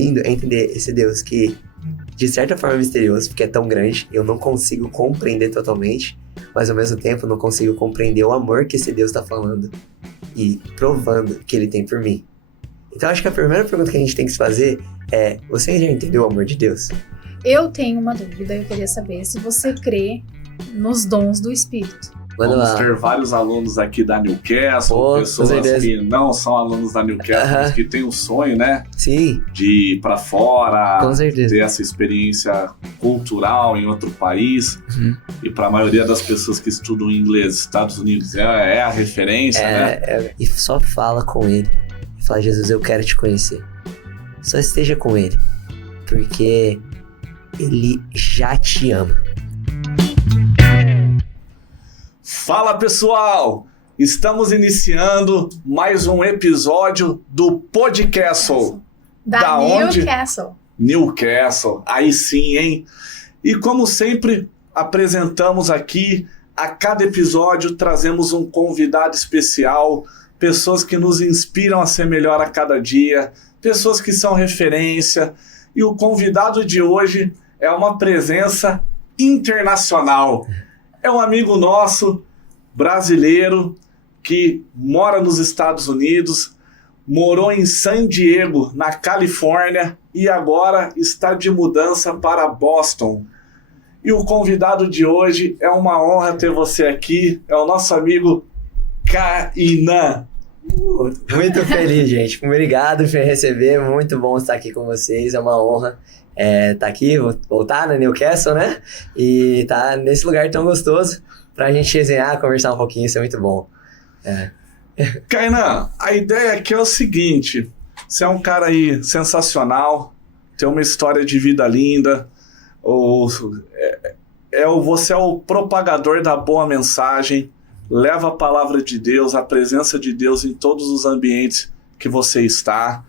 lindo é entender esse Deus que, de certa forma, é misterioso, porque é tão grande, eu não consigo compreender totalmente, mas ao mesmo tempo eu não consigo compreender o amor que esse Deus está falando e provando que ele tem por mim. Então acho que a primeira pergunta que a gente tem que se fazer é: você já entendeu o amor de Deus? Eu tenho uma dúvida, eu queria saber se você crê nos dons do Espírito. Vamos ter vários alunos aqui da Newcastle, pessoas que não são alunos da Newcastle, mas que têm um sonho, né? Sim. De ir pra fora, com certeza, ter essa experiência cultural em outro país. E para a maioria das pessoas que estudam inglês, Estados Unidos é a referência, né? E só fala com ele. Fala: Jesus, eu quero te conhecer. Só esteja com ele, porque ele já te ama. Fala, pessoal! Estamos iniciando mais um episódio do Podcastle. Da Newcastle. Newcastle, aí sim, hein? E como sempre, apresentamos aqui, a cada episódio trazemos um convidado especial, pessoas que nos inspiram a ser melhor a cada dia, pessoas que são referência. E o convidado de hoje é uma presença internacional. É um amigo nosso, brasileiro, que mora nos Estados Unidos, morou em San Diego, na Califórnia, e agora está de mudança para Boston. E o convidado de hoje, é uma honra ter você aqui, é o nosso amigo Kainan. Muito feliz, gente. Obrigado por me receber, muito bom estar aqui com vocês, é uma honra estar aqui, voltar na Newcastle, né? E estar nesse lugar tão gostoso pra gente resenhar, conversar um pouquinho, isso é muito bom. Kainan, a ideia aqui é o seguinte: você é um cara aí sensacional, tem uma história de vida linda, você é o propagador da boa mensagem, leva a palavra de Deus, a presença de Deus em todos os ambientes que você está.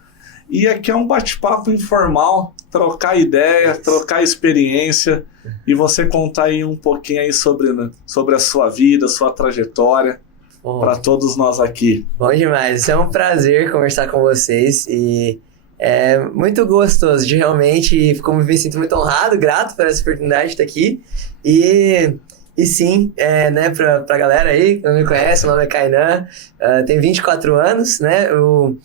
E aqui é um bate-papo informal, trocar ideia, trocar experiência e você contar aí um pouquinho aí sobre a sua vida, sua trajetória, para todos nós aqui. Bom demais, é um prazer conversar com vocês e é muito gostoso de realmente, como me sinto muito honrado, grato por essa oportunidade de estar aqui. E sim, né, pra galera aí que não me conhece, meu nome é Kainan, tenho 24 anos, né, eu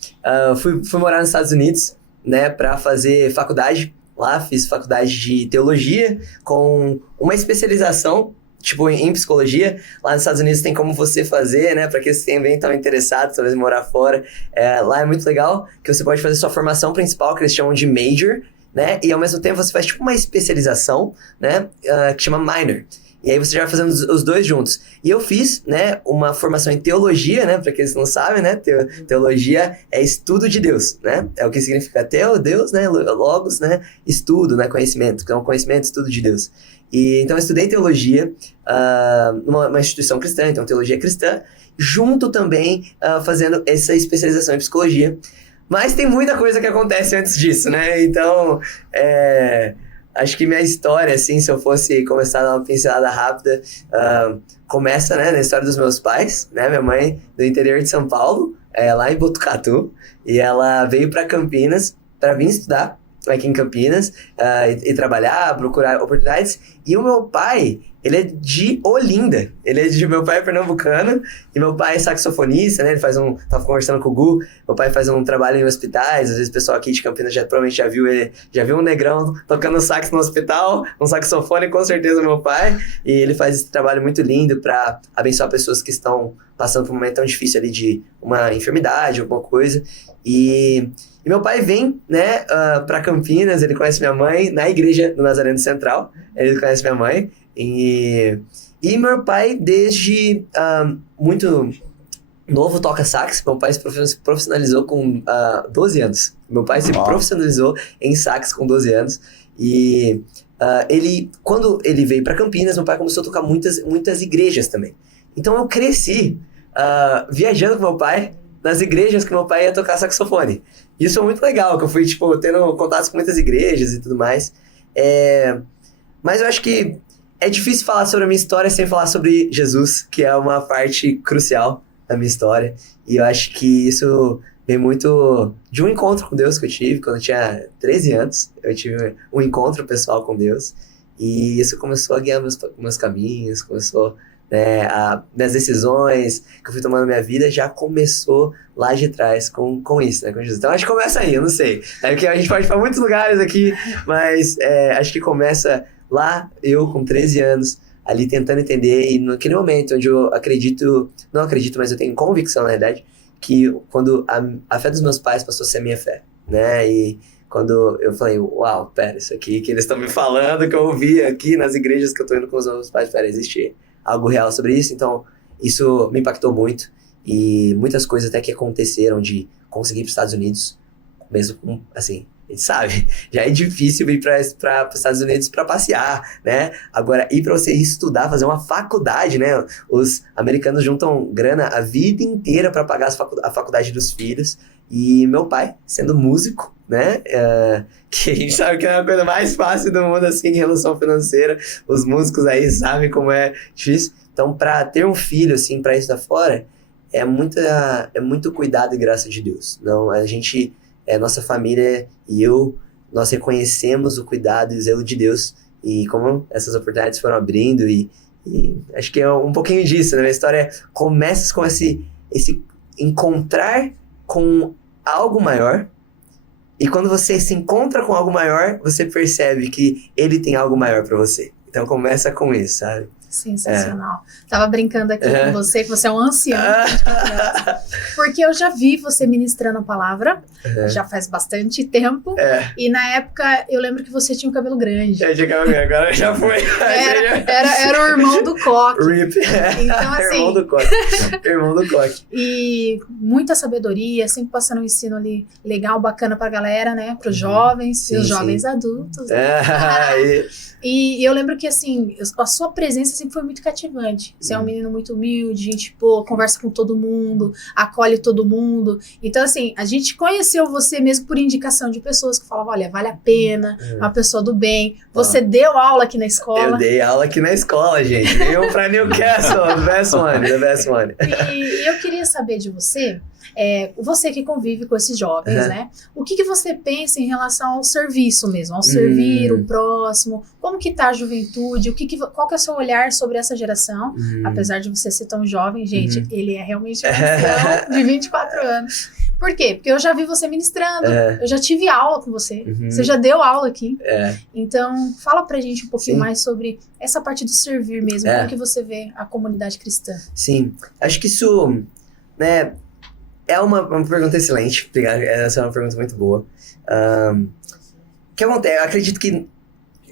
fui morar nos Estados Unidos, né, pra fazer faculdade, lá fiz faculdade de teologia com uma especialização, tipo, em psicologia. Lá nos Estados Unidos tem como você fazer, né, pra aqueles que também estão interessados, talvez morar fora, lá é muito legal, que você pode fazer sua formação principal, que eles chamam de major, né, e ao mesmo tempo você faz tipo uma especialização, né, que chama minor. E aí você já vai fazendo os dois juntos. E eu fiz, né, uma formação em teologia, né, para aqueles que não sabem, né, teologia é estudo de Deus, né, é o que significa Deus, né, logos, né, estudo, né, conhecimento, então conhecimento, estudo de Deus. E então eu estudei teologia numa instituição cristã, então teologia cristã, junto também fazendo essa especialização em psicologia. Mas tem muita coisa que acontece antes disso, né, então acho que minha história, assim, se eu fosse começar a dar uma pincelada rápida, começa, né, na história dos meus pais, né, minha mãe do interior de São Paulo, lá em Botucatu, e ela veio para Campinas para vir estudar aqui em Campinas e trabalhar, procurar oportunidades, e o meu pai, ele é de Olinda, meu pai é pernambucano, e meu pai é saxofonista, né, tava conversando com o Gu, meu pai faz um trabalho em hospitais, às vezes o pessoal aqui de Campinas provavelmente já viu um negrão tocando sax no hospital, um saxofone, com certeza meu pai, e ele faz esse trabalho muito lindo para abençoar pessoas que estão passando por um momento tão difícil ali de uma enfermidade, alguma coisa, e meu pai vem, né, para Campinas, ele conhece minha mãe na igreja do Nazareno Central, ele conhece minha mãe, e meu pai, desde muito novo, toca sax. Meu pai se profissionalizou com 12 anos. Meu pai se profissionalizou em sax com 12 anos. E quando ele veio para Campinas, meu pai começou a tocar muitas igrejas também. Então eu cresci viajando com meu pai nas igrejas que meu pai ia tocar saxofone. Isso foi muito legal, que eu fui, tipo, tendo contatos com muitas igrejas e tudo mais. Mas eu acho que é difícil falar sobre a minha história sem falar sobre Jesus, que é uma parte crucial da minha história. E eu acho que isso vem muito de um encontro com Deus que eu tive quando eu tinha 13 anos. Eu tive um encontro pessoal com Deus. E isso começou a guiar meus caminhos, começou, né, minhas decisões que eu fui tomando na minha vida, já começou lá de trás com isso, né, com Jesus. Então acho que começa aí, eu não sei. É porque a gente pode ir para muitos lugares aqui, mas acho que começa lá, eu com 13 anos, ali tentando entender, e naquele momento onde eu não acredito, mas eu tenho convicção, na verdade, que quando a fé dos meus pais passou a ser a minha fé, né, e quando eu falei, uau, pera, isso aqui que eles estão me falando, que eu ouvi aqui nas igrejas que eu tô indo com os meus pais, pera, existe algo real sobre isso, então isso me impactou muito, e muitas coisas até que aconteceram de conseguir ir para os Estados Unidos, mesmo com, assim, a gente sabe, já é difícil ir para os Estados Unidos para passear, né? Agora, ir para você estudar, fazer uma faculdade, né? Os americanos juntam grana a vida inteira para pagar a faculdade dos filhos. E meu pai, sendo músico, né? Que a gente sabe que é a coisa mais fácil do mundo, assim, em relação financeira. Os músicos aí sabem como é difícil. Então, para ter um filho, assim, para isso da fora, é muito cuidado e graça de Deus. Não, a gente... nossa família e nós reconhecemos o cuidado e o zelo de Deus, e como essas oportunidades foram abrindo, e acho que é um pouquinho disso, né? A história começa com esse encontrar com algo maior, e quando você se encontra com algo maior, você percebe que ele tem algo maior para você. Então começa com isso, sabe? Sensacional. Tava brincando aqui com você, que você é um ancião. Porque eu já vi você ministrando a palavra, já faz bastante tempo. E na época, eu lembro que você tinha um cabelo grande. Eu tinha cabelo grande, agora já foi. Era o irmão do Coque. Rip. Então, assim... Irmão do Coque. Irmão do Coque. E muita sabedoria, sempre passando um ensino ali legal, bacana pra galera, né? Pros jovens, e os jovens adultos. E eu lembro que, assim, a sua presença sempre foi muito cativante. Você é um menino muito humilde, gente boa, conversa com todo mundo, acolhe todo mundo. Então, assim, a gente conheceu você mesmo por indicação de pessoas que falavam, olha, vale a pena, é uma pessoa do bem. Você deu aula aqui na escola. Eu dei aula aqui na escola, gente. Eu pra Newcastle, the best one. E eu queria saber de você... você que convive com esses jovens, né? O que você pensa em relação ao serviço mesmo, ao servir o próximo? Como que tá a juventude? Qual que é o seu olhar sobre essa geração? Apesar de você ser tão jovem, gente, ele é realmente um ancião de 24 anos. Por quê? Porque eu já vi você ministrando, eu já tive aula com você, você já deu aula aqui. Então, fala pra gente um pouquinho mais sobre essa parte do servir mesmo, como que você vê a comunidade cristã. Sim, acho que isso, né... É uma pergunta excelente, obrigado. Essa é uma pergunta muito boa. Que acontece? Eu acredito que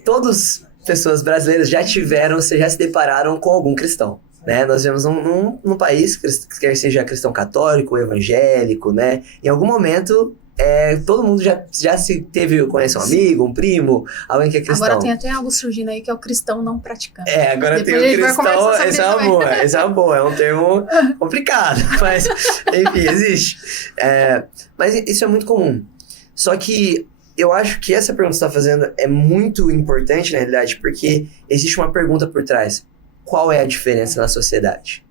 todas as pessoas brasileiras já se depararam com algum cristão, né? Nós vivemos num país, quer seja cristão católico, evangélico, né? Em algum momento, todo mundo já conhece um amigo, um primo, alguém que é cristão. Agora tem até algo surgindo aí que é o cristão não praticante. Agora tem o cristão, essa é uma boa, é um termo complicado, mas enfim, existe. Mas isso é muito comum. Só que eu acho que essa pergunta que você está fazendo é muito importante, na realidade, porque existe uma pergunta por trás. Qual é a diferença na sociedade?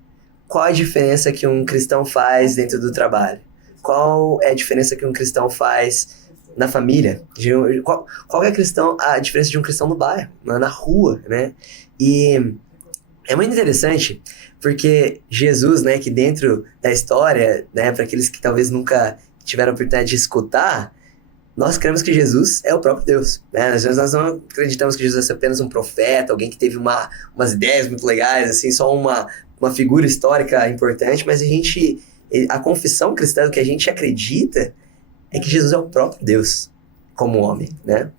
Qual a diferença que um cristão faz dentro do trabalho? Qual é a diferença que um cristão faz na família? Qual é a diferença de um cristão no bairro, na rua, né? E é muito interessante, porque Jesus, né, que dentro da história, né, para aqueles que talvez nunca tiveram a oportunidade de escutar, nós cremos que Jesus é o próprio Deus, né? Nós não acreditamos que Jesus é apenas um profeta, alguém que teve umas ideias muito legais, assim, só uma figura histórica importante, mas a confissão cristã, o que a gente acredita, é que Jesus é o próprio Deus, como homem, né?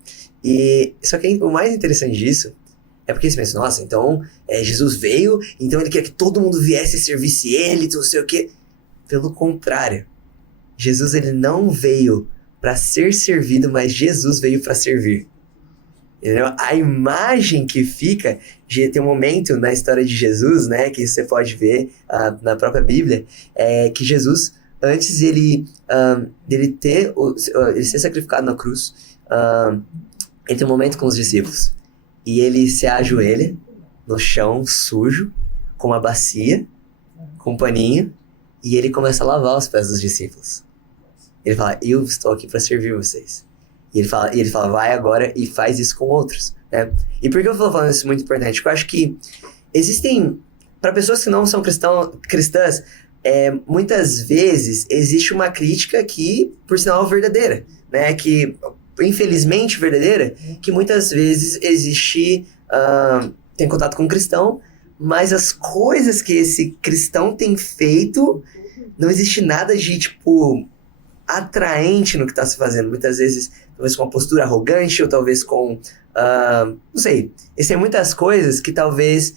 E só que o mais interessante disso é porque você pensa, nossa, então Jesus veio, então ele quer que todo mundo viesse e servisse ele, não sei o quê. Pelo contrário, Jesus ele não veio para ser servido, mas Jesus veio para servir. Entendeu? A imagem que fica, tem um momento na história de Jesus, né, que você pode ver na própria Bíblia, é que Jesus, antes dele ser sacrificado na cruz, ele tem um momento com os discípulos, e ele se ajoelha no chão sujo, com uma bacia, com um paninho, e ele começa a lavar os pés dos discípulos. Ele fala, eu estou aqui para servir vocês. E ele fala, vai agora e faz isso com outros, né? E por que eu estou falando isso muito importante? Porque eu acho que existem, para pessoas que não são cristãs, muitas vezes existe uma crítica que, por sinal, é verdadeira, né? Que, infelizmente, verdadeira, que muitas vezes tem contato com um cristão, mas as coisas que esse cristão tem feito, não existe nada de, tipo, atraente no que está se fazendo. Muitas vezes, talvez com uma postura arrogante, ou talvez com, não sei, existem muitas coisas que talvez,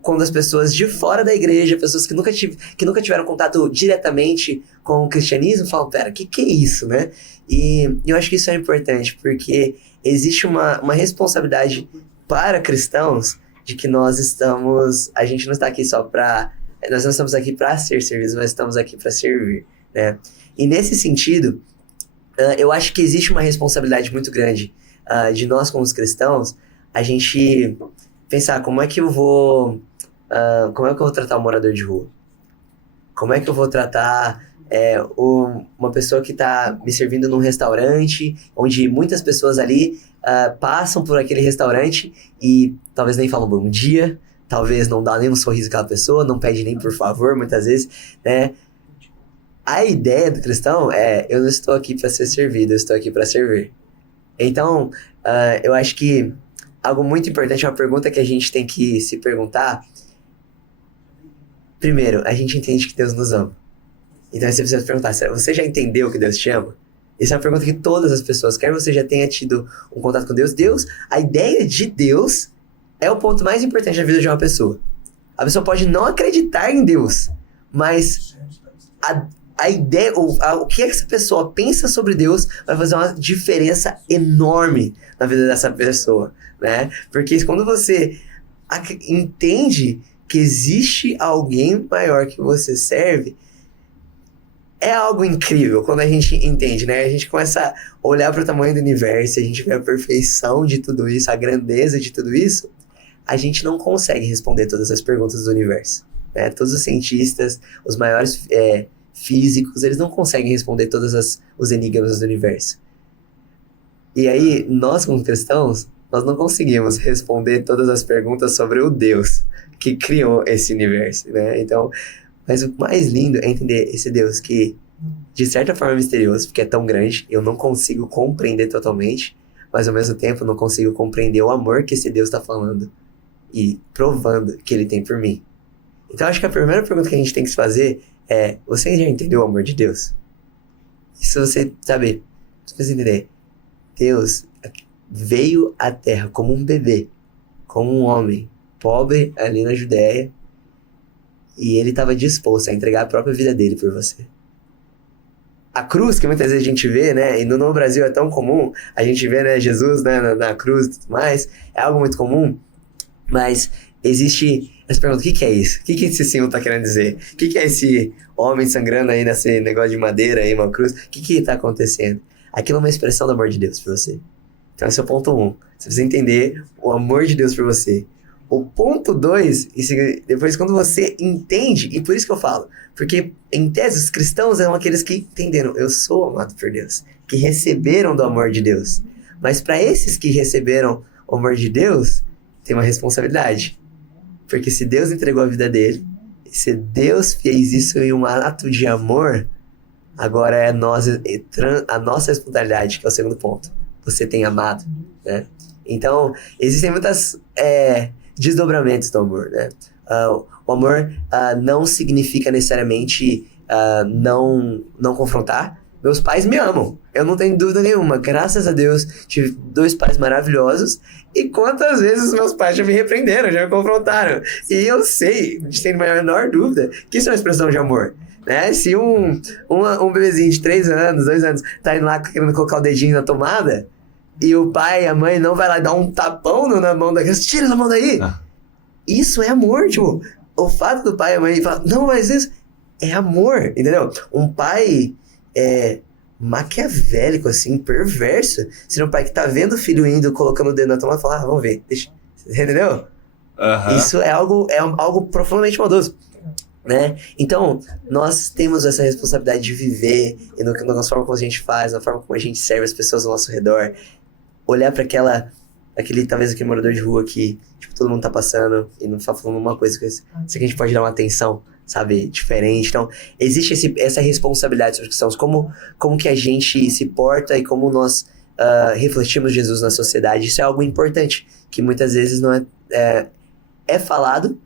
quando as pessoas de fora da igreja, pessoas que nunca tiveram contato diretamente com o cristianismo, falam, pera, que é isso, né? E eu acho que isso é importante, porque existe uma responsabilidade para cristãos de que a gente não está aqui só para, nós não estamos aqui para ser servidos, mas estamos aqui para servir, né? E nesse sentido, eu acho que existe uma responsabilidade muito grande de nós como os cristãos, a gente pensar como é que eu vou tratar um morador de rua? Como é que eu vou tratar uma pessoa que está me servindo num restaurante, onde muitas pessoas ali passam por aquele restaurante e talvez nem falam bom dia, talvez não dá nem um sorriso àquela pessoa, não pede nem por favor, muitas vezes, né? A ideia do cristão eu não estou aqui para ser servido, eu estou aqui para servir. Então, eu acho que algo muito importante, uma pergunta que a gente tem que se perguntar. Primeiro, a gente entende que Deus nos ama. Então você precisa se perguntar, você já entendeu que Deus te ama? Essa é uma pergunta que todas as pessoas, quer você já tenha tido um contato com Deus, a ideia de Deus é o ponto mais importante da vida de uma pessoa. A pessoa pode não acreditar em Deus, mas a ideia, o que essa pessoa pensa sobre Deus vai fazer uma diferença enorme na vida dessa pessoa, né? Porque quando você entende que existe alguém maior que você serve, é algo incrível quando a gente entende, né? A gente começa a olhar para o tamanho do universo, a gente vê a perfeição de tudo isso, a grandeza de tudo isso. A gente não consegue responder todas as perguntas do universo, né? Todos os cientistas, os maiores físicos, eles não conseguem responder todos os enigmas do universo. E aí, nós como cristãos, nós não conseguimos responder todas as perguntas sobre o Deus que criou esse universo, né? Então, mas o mais lindo é entender esse Deus que, de certa forma, é misterioso, porque é tão grande, eu não consigo compreender totalmente, mas ao mesmo tempo não consigo compreender o amor que esse Deus está falando e provando que ele tem por mim. Então, acho que a primeira pergunta que a gente tem que se fazer é, você já entendeu o amor de Deus? E se você saber, se você entender, Deus veio à Terra como um bebê, como um homem pobre ali na Judéia, e ele estava disposto a entregar a própria vida dele por você. A cruz, que muitas vezes a gente vê, né, e no Brasil é tão comum, a gente vê, né, Jesus, né, na cruz e tudo mais, é algo muito comum, mas existe essa pergunta, o que é isso? O que esse símbolo está querendo dizer? O que é esse homem sangrando aí nesse negócio de madeira aí, uma cruz? O que está acontecendo? Aquilo é uma expressão do amor de Deus por você. Então esse é o ponto 1. Você precisa entender o amor de Deus por você. O ponto 2, depois quando você entende, e por isso que eu falo, porque em tese os cristãos são aqueles que entenderam, eu sou amado por Deus, que receberam do amor de Deus. Mas para esses que receberam o amor de Deus, tem uma responsabilidade. Porque se Deus entregou a vida dele, se Deus fez isso em um ato de amor, agora é a nossa responsabilidade, que é o segundo ponto. Você tem amado, né? Então, existem muitos desdobramentos do amor, né? O amor não significa necessariamente não confrontar. Meus pais me amam, eu não tenho dúvida nenhuma. Graças a Deus, tive 2 pais maravilhosos. E quantas vezes meus pais já me repreenderam, já me confrontaram. E eu sei, sem a menor dúvida, que isso é uma expressão de amor, né? Se um bebezinho de 3 anos, 2 anos, tá indo lá querendo colocar o dedinho na tomada, e o pai e a mãe não vai lá dar um tapão na mão da criança, tira essa mão daí. Isso é amor, tipo, o fato do pai e a mãe falar, não, mas isso é amor, entendeu? Um pai maquiavélico, assim, perverso, seria um pai que tá vendo o filho indo, colocando o dedo na tomada e fala, vamos ver, deixa, entendeu? Isso é algo profundamente maldoso. né? Então, nós temos essa responsabilidade de viver e na forma como a gente faz, na forma como a gente serve as pessoas ao nosso redor. Olhar para talvez aquele morador de rua que, tipo, todo mundo tá passando e não tá falando uma coisa, isso aqui a gente pode dar uma atenção, sabe, diferente. Então, existe essa responsabilidade sobre questões, como que a gente se porta e como nós refletimos Jesus na sociedade. Isso é algo importante, que muitas vezes não é falado,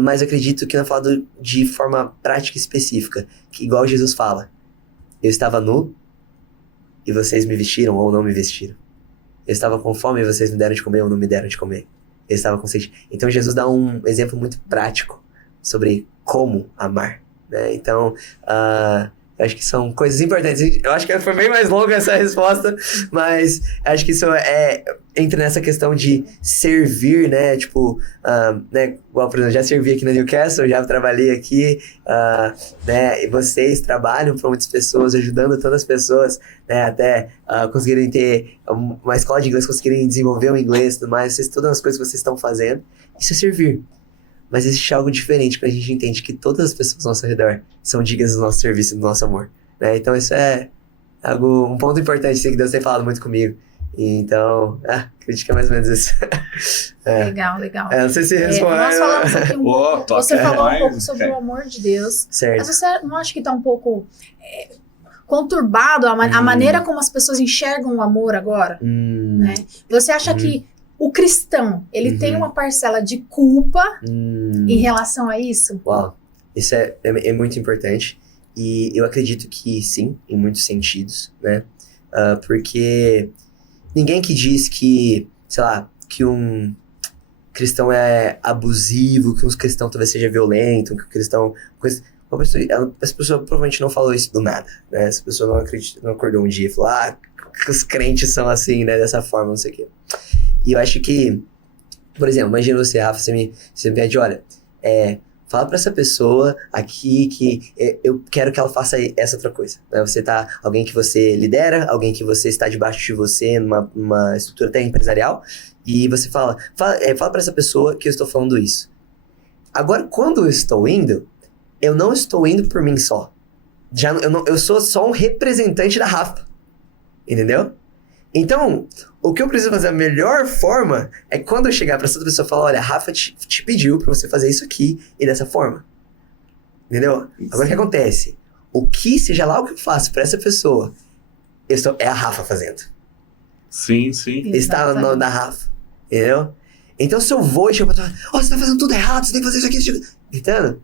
mas acredito que não é falado de forma prática e específica, que igual Jesus fala, eu estava nu e vocês me vestiram ou não me vestiram. Eu estava com fome e vocês me deram de comer ou não me deram de comer. Eu estava com sede. Então Jesus dá um exemplo muito prático sobre como amar, né? Então, eu acho que são coisas importantes. Eu acho que foi bem mais longa essa resposta, mas acho que isso entra nessa questão de servir, né? Tipo, né? Igual, por exemplo, já servi aqui na Newcastle, já trabalhei aqui, né? E vocês trabalham para muitas pessoas, ajudando todas as pessoas, né? Até conseguirem ter uma escola de inglês, conseguirem desenvolver o inglês e tudo mais. Todas as coisas que vocês estão fazendo, isso é servir. Mas existe algo diferente quando a gente entende que todas as pessoas ao nosso redor são dignas do nosso serviço e do nosso amor, né? Então isso é um ponto importante que Deus tem falado muito comigo. E então, acredito que é mais ou menos isso. Legal. Não sei se responde. Nós falamos aqui um pouco, você falou um pouco sobre o amor de Deus. Certo. Mas você não acha que está um pouco conturbado a maneira como as pessoas enxergam o amor agora? Né? Você acha que o cristão, ele tem uma parcela de culpa em relação a isso? Uau, isso é muito importante. E eu acredito que sim, em muitos sentidos, né? Porque ninguém que diz que, sei lá, que um cristão é abusivo, que um cristão talvez seja violento, que um cristão... Essa pessoa provavelmente não falou isso do nada, né? Essa pessoa não acordou um dia e falou, que os crentes são assim, né? Dessa forma, não sei o quê. E eu acho que, por exemplo, imagina você, Rafa, você me pede, olha, fala pra essa pessoa aqui que eu quero que ela faça essa outra coisa. Né? Você tá, alguém que você lidera, alguém que você está debaixo de você numa estrutura até empresarial, e você fala pra essa pessoa que eu estou falando isso. Agora, quando eu estou indo, eu não estou indo por mim só. Eu sou só um representante da Rafa. Entendeu? Então, o que eu preciso fazer, a melhor forma é quando eu chegar pra essa outra pessoa e falar, olha, a Rafa te pediu pra você fazer isso aqui e dessa forma. Entendeu? Agora o que acontece? Seja lá o que eu faço pra essa pessoa, é a Rafa fazendo. Sim. Está no nome da Rafa. Entendeu? Então se eu vou e chego pra pessoa, você tá fazendo tudo errado, você tem que fazer isso aqui, gritando,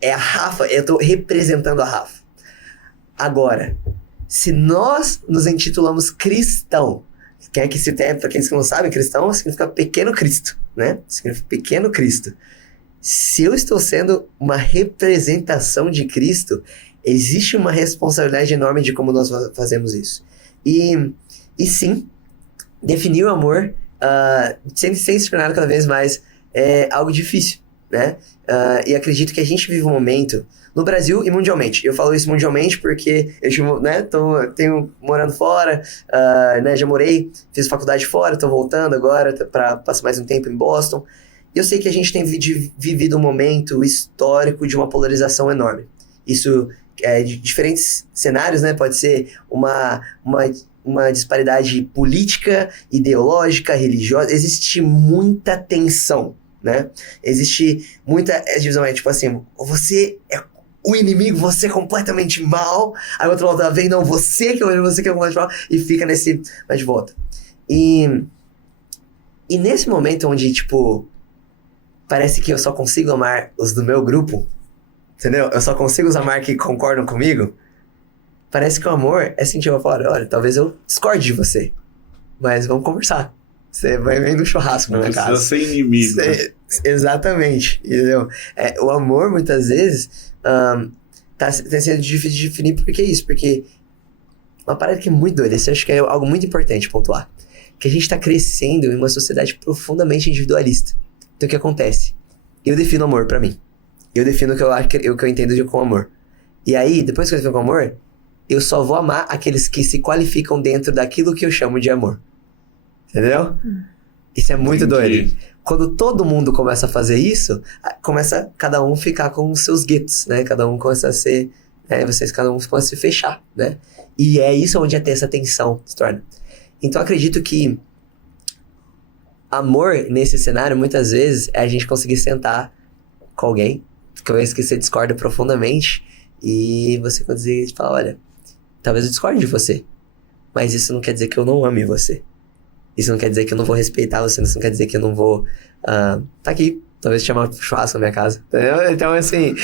é a Rafa, eu tô representando a Rafa. Agora, se nós nos intitulamos cristão, pra quem não sabe, cristão significa pequeno Cristo, né? Significa pequeno Cristo. Se eu estou sendo uma representação de Cristo, existe uma responsabilidade enorme de como nós fazemos isso. E sim, definir o amor, sem se tornar cada vez mais algo difícil, né? E acredito que a gente vive um momento no Brasil e mundialmente. Eu falo isso mundialmente porque eu tenho morando fora, né, já morei, fiz faculdade fora, tô voltando agora para passar mais um tempo em Boston. E eu sei que a gente tem vivido um momento histórico de uma polarização enorme. Isso de diferentes cenários, né? Pode ser uma disparidade política, ideológica, religiosa. Existe muita tensão, né? Existe muita divisão, tipo assim, você é o inimigo, você é completamente mal, aí o outro lado vem, não, você que é o inimigo, você que é completamente mal, e fica nesse vai de volta. E nesse momento onde, tipo, parece que eu só consigo amar os do meu grupo, entendeu? Eu só consigo amar que concordam comigo. Parece que o amor é sentir uma fora, olha, talvez eu discorde de você, mas vamos conversar. Você vai vir no churrasco na minha casa. Não precisa ser inimigo. Exatamente, entendeu? O amor, muitas vezes, tá sendo difícil de definir porque é isso. Porque uma parada que é muito doida, isso eu acho que é algo muito importante pontuar. Que a gente tá crescendo em uma sociedade profundamente individualista. Então o que acontece? Eu defino amor pra mim. Eu defino o que eu entendo como amor. E aí, depois que eu defino como amor, eu só vou amar aqueles que se qualificam dentro daquilo que eu chamo de amor. Entendeu? Isso é muito doido. quando todo mundo começa a fazer isso, começa cada um ficar com os seus guetos, né? Cada um começa a ser... cada um começa a se fechar, né? E é isso onde tem essa tensão se torna. Então, acredito que amor, nesse cenário, muitas vezes, é a gente conseguir sentar com alguém, que você discorda profundamente, e você conseguir falar, olha, talvez eu discorde de você, mas isso não quer dizer que eu não ame você. Isso não quer dizer que eu não vou respeitar você, isso não quer dizer que eu não vou tá aqui, talvez chamar um churrasco na minha casa. Entendeu? Então, assim,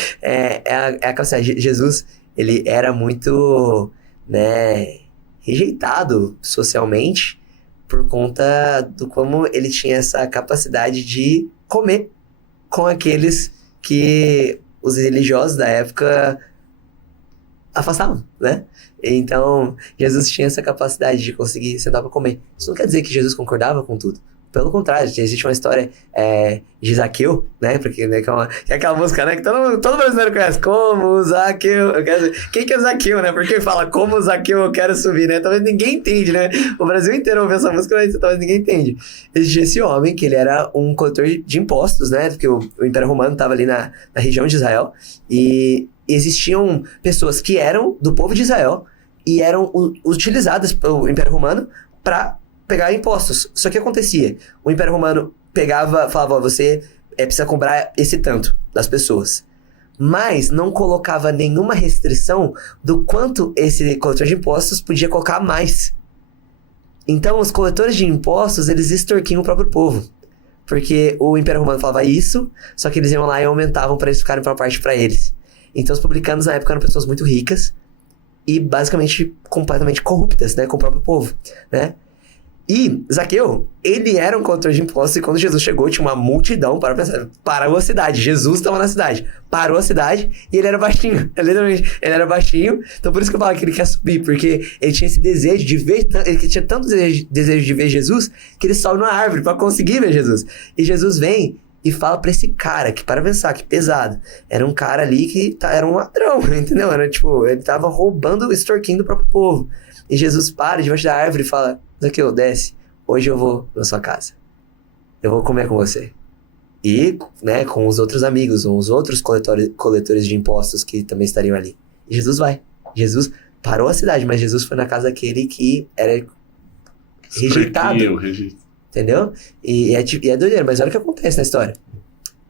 Jesus, ele era muito, né, rejeitado socialmente por conta do como ele tinha essa capacidade de comer com aqueles que os religiosos da época afastavam, né? Então, Jesus tinha essa capacidade de conseguir sentar para comer. Isso não quer dizer que Jesus concordava com tudo. Pelo contrário, existe uma história de Zaqueu, né? Porque, né, que é aquela música, né? Que todo brasileiro conhece. Como Zaqueu... Quem que é Zaqueu, né? Porque fala, como Zaqueu eu quero subir, né? Talvez ninguém entende, né? O Brasil inteiro ouve essa música, mas talvez ninguém entende. Existia esse homem, que ele era um coletor de impostos, né? Porque o Império Romano estava ali na região de Israel. E existiam pessoas que eram do povo de Israel e eram utilizadas pelo Império Romano para pegar impostos. Só que acontecia, o Império Romano falava, você precisa cobrar esse tanto das pessoas. Mas não colocava nenhuma restrição do quanto esse coletor de impostos podia colocar mais. Então, os coletores de impostos, eles extorquiam o próprio povo. Porque o Império Romano falava isso, só que eles iam lá e aumentavam para eles ficarem uma parte para eles. Então, os publicanos na época eram pessoas muito ricas e basicamente completamente corruptas, né, com o próprio povo, né? E Zaqueu, ele era um coletor de impostos e quando Jesus chegou tinha uma multidão parou a cidade. Jesus estava na cidade, parou a cidade e ele era baixinho, literalmente, ele era baixinho. Então por isso que eu falo que ele quer subir, porque ele tinha esse desejo de ver, ele tinha tanto desejo de ver Jesus que ele sobe numa árvore para conseguir ver Jesus. E Jesus vem e fala pra esse cara, que para pensar, que pesado, era um cara ali que era um ladrão, entendeu? Era tipo, ele tava roubando, extorquindo o próprio povo. E Jesus para debaixo da árvore e fala, Zaqueu, desce, hoje eu vou na sua casa. Eu vou comer com você. E, né, com os outros amigos, com os outros coletores de impostos que também estariam ali. E Jesus vai. Jesus parou a cidade, mas Jesus foi na casa daquele que era rejeitado. Entendeu? E é doideira, mas olha o que acontece na história.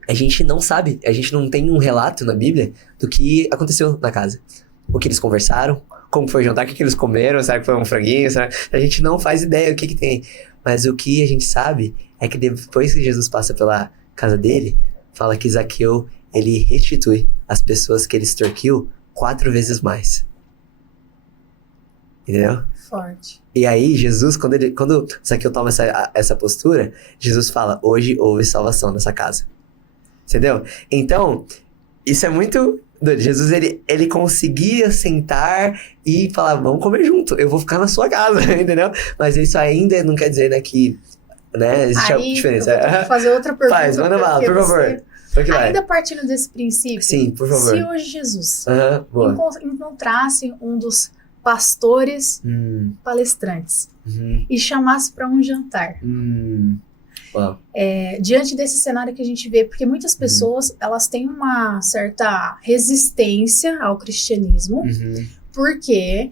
A gente não sabe, a gente não tem um relato na Bíblia do que aconteceu na casa. O que eles conversaram, como foi o jantar, o que eles comeram, será que foi um franguinho, a gente não faz ideia do que tem. Mas o que a gente sabe é que depois que Jesus passa pela casa dele, fala que Zaqueu, ele restitui as pessoas que ele extorquiu 4 vezes mais. Entendeu? Forte. E aí, Jesus, quando Zaqueu toma essa postura, Jesus fala, hoje houve salvação nessa casa. Entendeu? Então, isso é muito doido. Jesus, ele conseguia sentar e falar, vamos comer junto, eu vou ficar na sua casa, entendeu? Mas isso ainda não quer dizer, né, que, né, existe a diferença. Eu vou fazer outra pergunta. Faz, manda bala, por favor. Ainda partindo desse princípio, sim, por favor. Se hoje Jesus encontrasse um dos pastores palestrantes e chamasse para um jantar, diante desse cenário que a gente vê, porque muitas pessoas elas têm uma certa resistência ao cristianismo, porque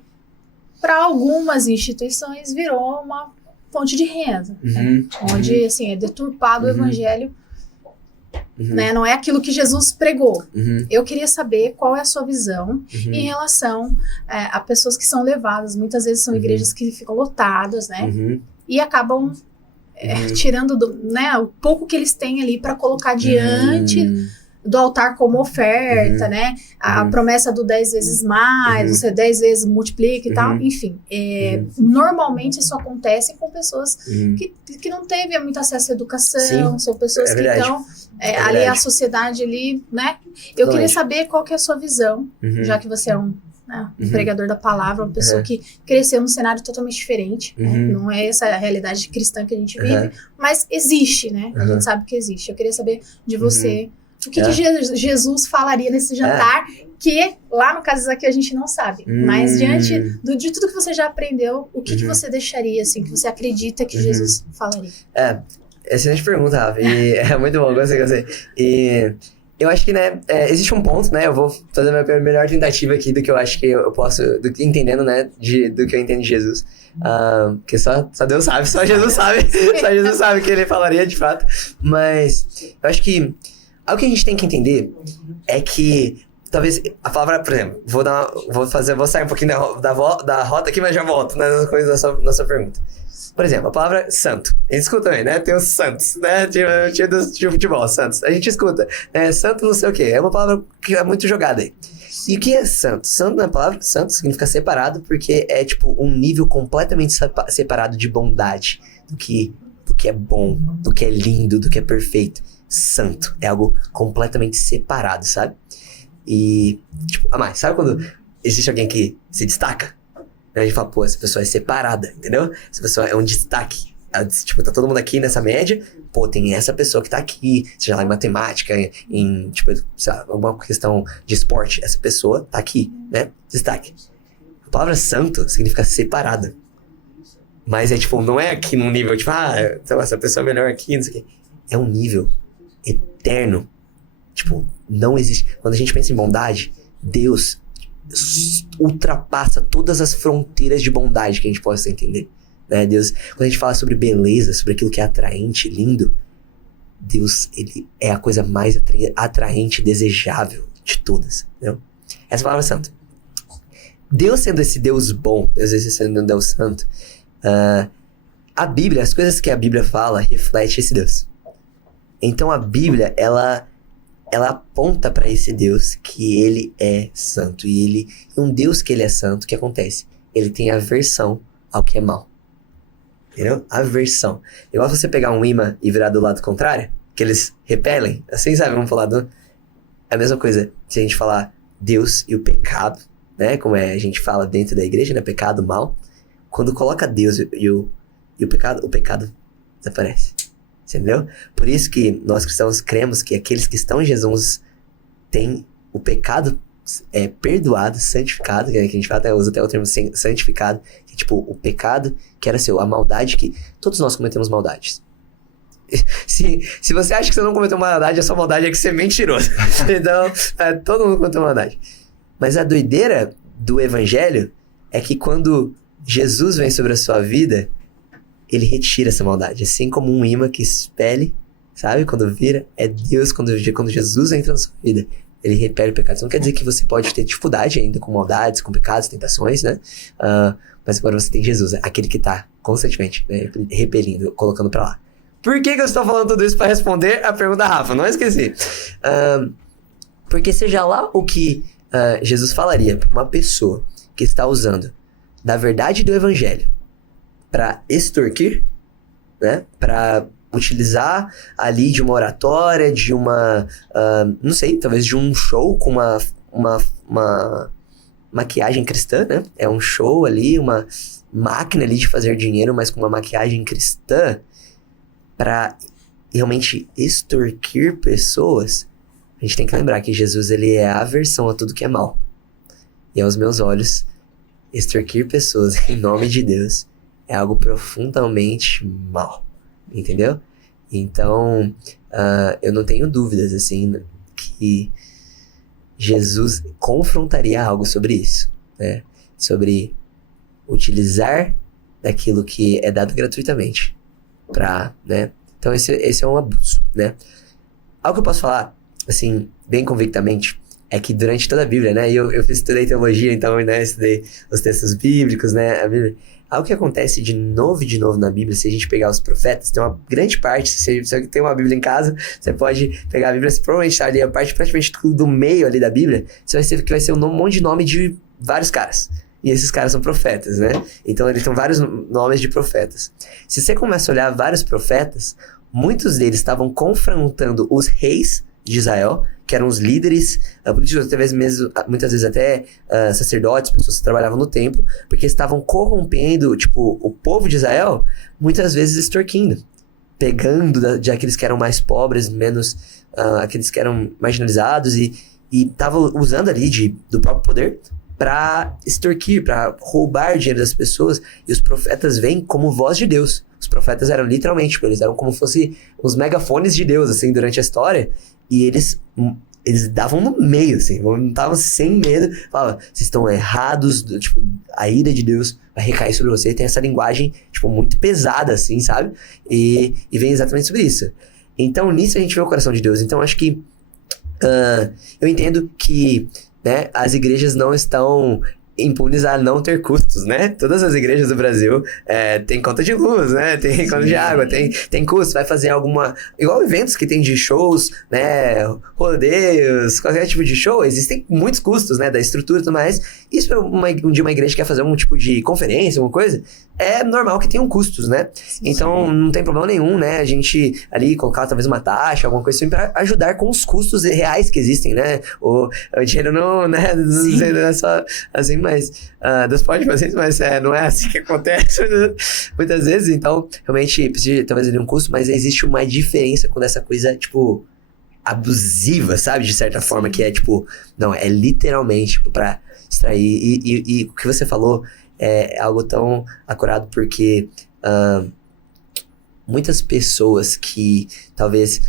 para algumas instituições virou uma fonte de renda, né? Onde assim, é deturpado o evangelho, né? Não é aquilo que Jesus pregou. Eu queria saber qual é a sua visão em relação a pessoas que são levadas, muitas vezes são igrejas que ficam lotadas, né? E acabam tirando né, o pouco que eles têm ali para colocar diante do altar como oferta, né? A promessa do 10 vezes mais, você 10 vezes multiplica e tal, enfim. Normalmente isso acontece com pessoas que não teve muito acesso à educação, são pessoas que estão ali, a sociedade ali, né? Eu queria saber qual que é a sua visão, já que você é um pregador da palavra, uma pessoa que cresceu num cenário totalmente diferente, né? Não é essa a realidade cristã que a gente vive, mas existe, né? A gente sabe que existe. Eu queria saber de você o que Jesus falaria nesse jantar, que lá no caso aqui a gente não sabe, mas diante de tudo que você já aprendeu, o que você deixaria, assim, que você acredita que Jesus falaria? Excelente pergunta, Rafa. E é muito bom, gostei. E eu acho que, né, existe um ponto, né? Eu vou fazer a minha melhor tentativa aqui do que eu acho que eu posso, entendendo, né, do que eu entendo de Jesus. Porque só Deus sabe, só Jesus sabe. Só Jesus sabe o que ele falaria de fato. Mas eu acho que algo que a gente tem que entender é que talvez a palavra, por exemplo, vou sair um pouquinho da rota aqui, mas já volto nas coisas da sua pergunta. Por exemplo, a palavra santo. A gente escuta também, né? Tem os santos, né? Tinha do futebol, santos. A gente escuta. Santo não sei o quê. É uma palavra que é muito jogada aí. E o que é santo? Santo, na palavra, santo significa separado, porque é tipo um nível completamente separado de bondade. Do que é bom, do que é lindo, do que é perfeito. Santo. É algo completamente separado, sabe? E, tipo, sabe quando existe alguém que se destaca? A gente fala, pô, essa pessoa é separada, entendeu? Essa pessoa é um destaque. Tipo, tá todo mundo aqui nessa média, pô, tem essa pessoa que tá aqui, seja lá em matemática, em tipo, sei lá, alguma questão de esporte, essa pessoa tá aqui, né? Destaque. A palavra santo significa separada. Mas é tipo, não é aqui num nível, tipo, sei lá, essa pessoa é melhor aqui, não sei o quê. É um nível eterno. Tipo, não existe. Quando a gente pensa em bondade, Deus ultrapassa todas as fronteiras de bondade que a gente possa entender, né? Deus, quando a gente fala sobre beleza, sobre aquilo que é atraente, lindo, Deus, ele é a coisa mais atraente e desejável de todas, entendeu? Essa palavra é santo. Deus sendo esse Deus bom, Deus sendo um Deus santo, a Bíblia, as coisas que a Bíblia fala, reflete esse Deus. Então a Bíblia, ela aponta para esse Deus que ele é santo. E um Deus que ele é santo, o que acontece? Ele tem aversão ao que é mal. Entendeu? Aversão. Igual você pegar um imã e virar do lado contrário, que eles repelem, assim, sabe? Vamos falar é a mesma coisa se a gente falar Deus e o pecado, né? Como a gente fala dentro da igreja, né? Pecado, mal. Quando coloca Deus e o pecado desaparece. Entendeu? Por isso que nós cristãos cremos que aqueles que estão em Jesus têm o pecado perdoado, santificado, que a gente até usa o termo santificado, que é tipo o pecado que era seu, a maldade que todos nós cometemos maldades. Se você acha que você não cometeu maldade, a sua maldade é que você é mentiroso. Então, todo mundo cometeu maldade. Mas a doideira do evangelho é que quando Jesus vem sobre a sua vida, ele retira essa maldade, assim como um imã que expele, sabe? Quando vira, é Deus, quando Jesus entra na sua vida, ele repele o pecado. Isso não quer dizer que você pode ter dificuldade ainda com maldades, com pecados, tentações, né? Mas agora você tem Jesus, aquele que tá constantemente, né, repelindo, colocando pra lá. Por que eu estou falando tudo isso? Para responder a pergunta da Rafa, não esqueci. Porque seja lá o que Jesus falaria para uma pessoa que está usando da verdade do evangelho para extorquir, né? Para utilizar ali de uma oratória, de uma, não sei, talvez de um show com uma maquiagem cristã, né? É um show ali, uma máquina ali de fazer dinheiro, mas com uma maquiagem cristã para realmente extorquir pessoas. A gente tem que lembrar que Jesus, ele é a aversão a tudo que é mal. E aos meus olhos, extorquir pessoas em nome de Deus é algo profundamente mal, entendeu? Então, eu não tenho dúvidas, assim, que Jesus confrontaria algo sobre isso, né? Sobre utilizar daquilo que é dado gratuitamente né? Então, esse é um abuso, né? Algo que eu posso falar, assim, bem convictamente, é que durante toda a Bíblia, né? Eu estudei teologia, então, né? Estudei os textos bíblicos, né? A Bíblia. Algo que acontece de novo na Bíblia, se a gente pegar os profetas, tem uma grande parte, se você tem uma Bíblia em casa, você pode pegar a Bíblia, você provavelmente tá ali, a parte praticamente do meio ali da Bíblia, você vai ser um monte de nome de vários caras. E esses caras são profetas, né? Então, eles têm vários nomes de profetas. Se você começa a olhar vários profetas, muitos deles estavam confrontando os reis de Israel, que eram os líderes políticos, muitas vezes até sacerdotes, pessoas que trabalhavam no templo, porque estavam corrompendo, tipo, o povo de Israel, muitas vezes extorquindo, pegando de aqueles que eram mais pobres, menos aqueles que eram marginalizados, e estavam usando ali do próprio poder para extorquir, para roubar dinheiro das pessoas, e os profetas vêm como voz de Deus. Os profetas eram literalmente, tipo, eles eram como se fossem os megafones de Deus, assim, durante a história, e eles davam no meio, assim, não estavam sem medo, falavam, vocês estão errados, tipo, a ira de Deus vai recair sobre você, tem essa linguagem, tipo, muito pesada, assim, sabe? E vem exatamente sobre isso. Então, nisso a gente vê o coração de Deus. Então, acho que eu entendo que, né, as igrejas não estão impunes a não ter custos, né? Todas as igrejas do Brasil tem conta de luz, né? Tem conta de água, tem custo. Vai fazer igual eventos que tem de shows, né? Rodeios, qualquer tipo de show, existem muitos custos, né? Da estrutura e tudo mais. Isso de uma igreja que quer fazer um tipo de conferência, alguma coisa, é normal que tenham custos, né? Então, não tem problema nenhum, né? A gente ali colocar talvez uma taxa, alguma coisa assim, pra ajudar com os custos reais que existem, né? O dinheiro não, né? Não é só assim, mas Deus pode fazer isso, mas não é assim que acontece muitas vezes. Então, realmente, precisa talvez de um custo, mas existe uma diferença quando essa coisa, tipo, abusiva, sabe? De certa forma, que é, tipo, não, é literalmente, tipo, pra extrair. E o que você falou é algo tão acurado, porque muitas pessoas que talvez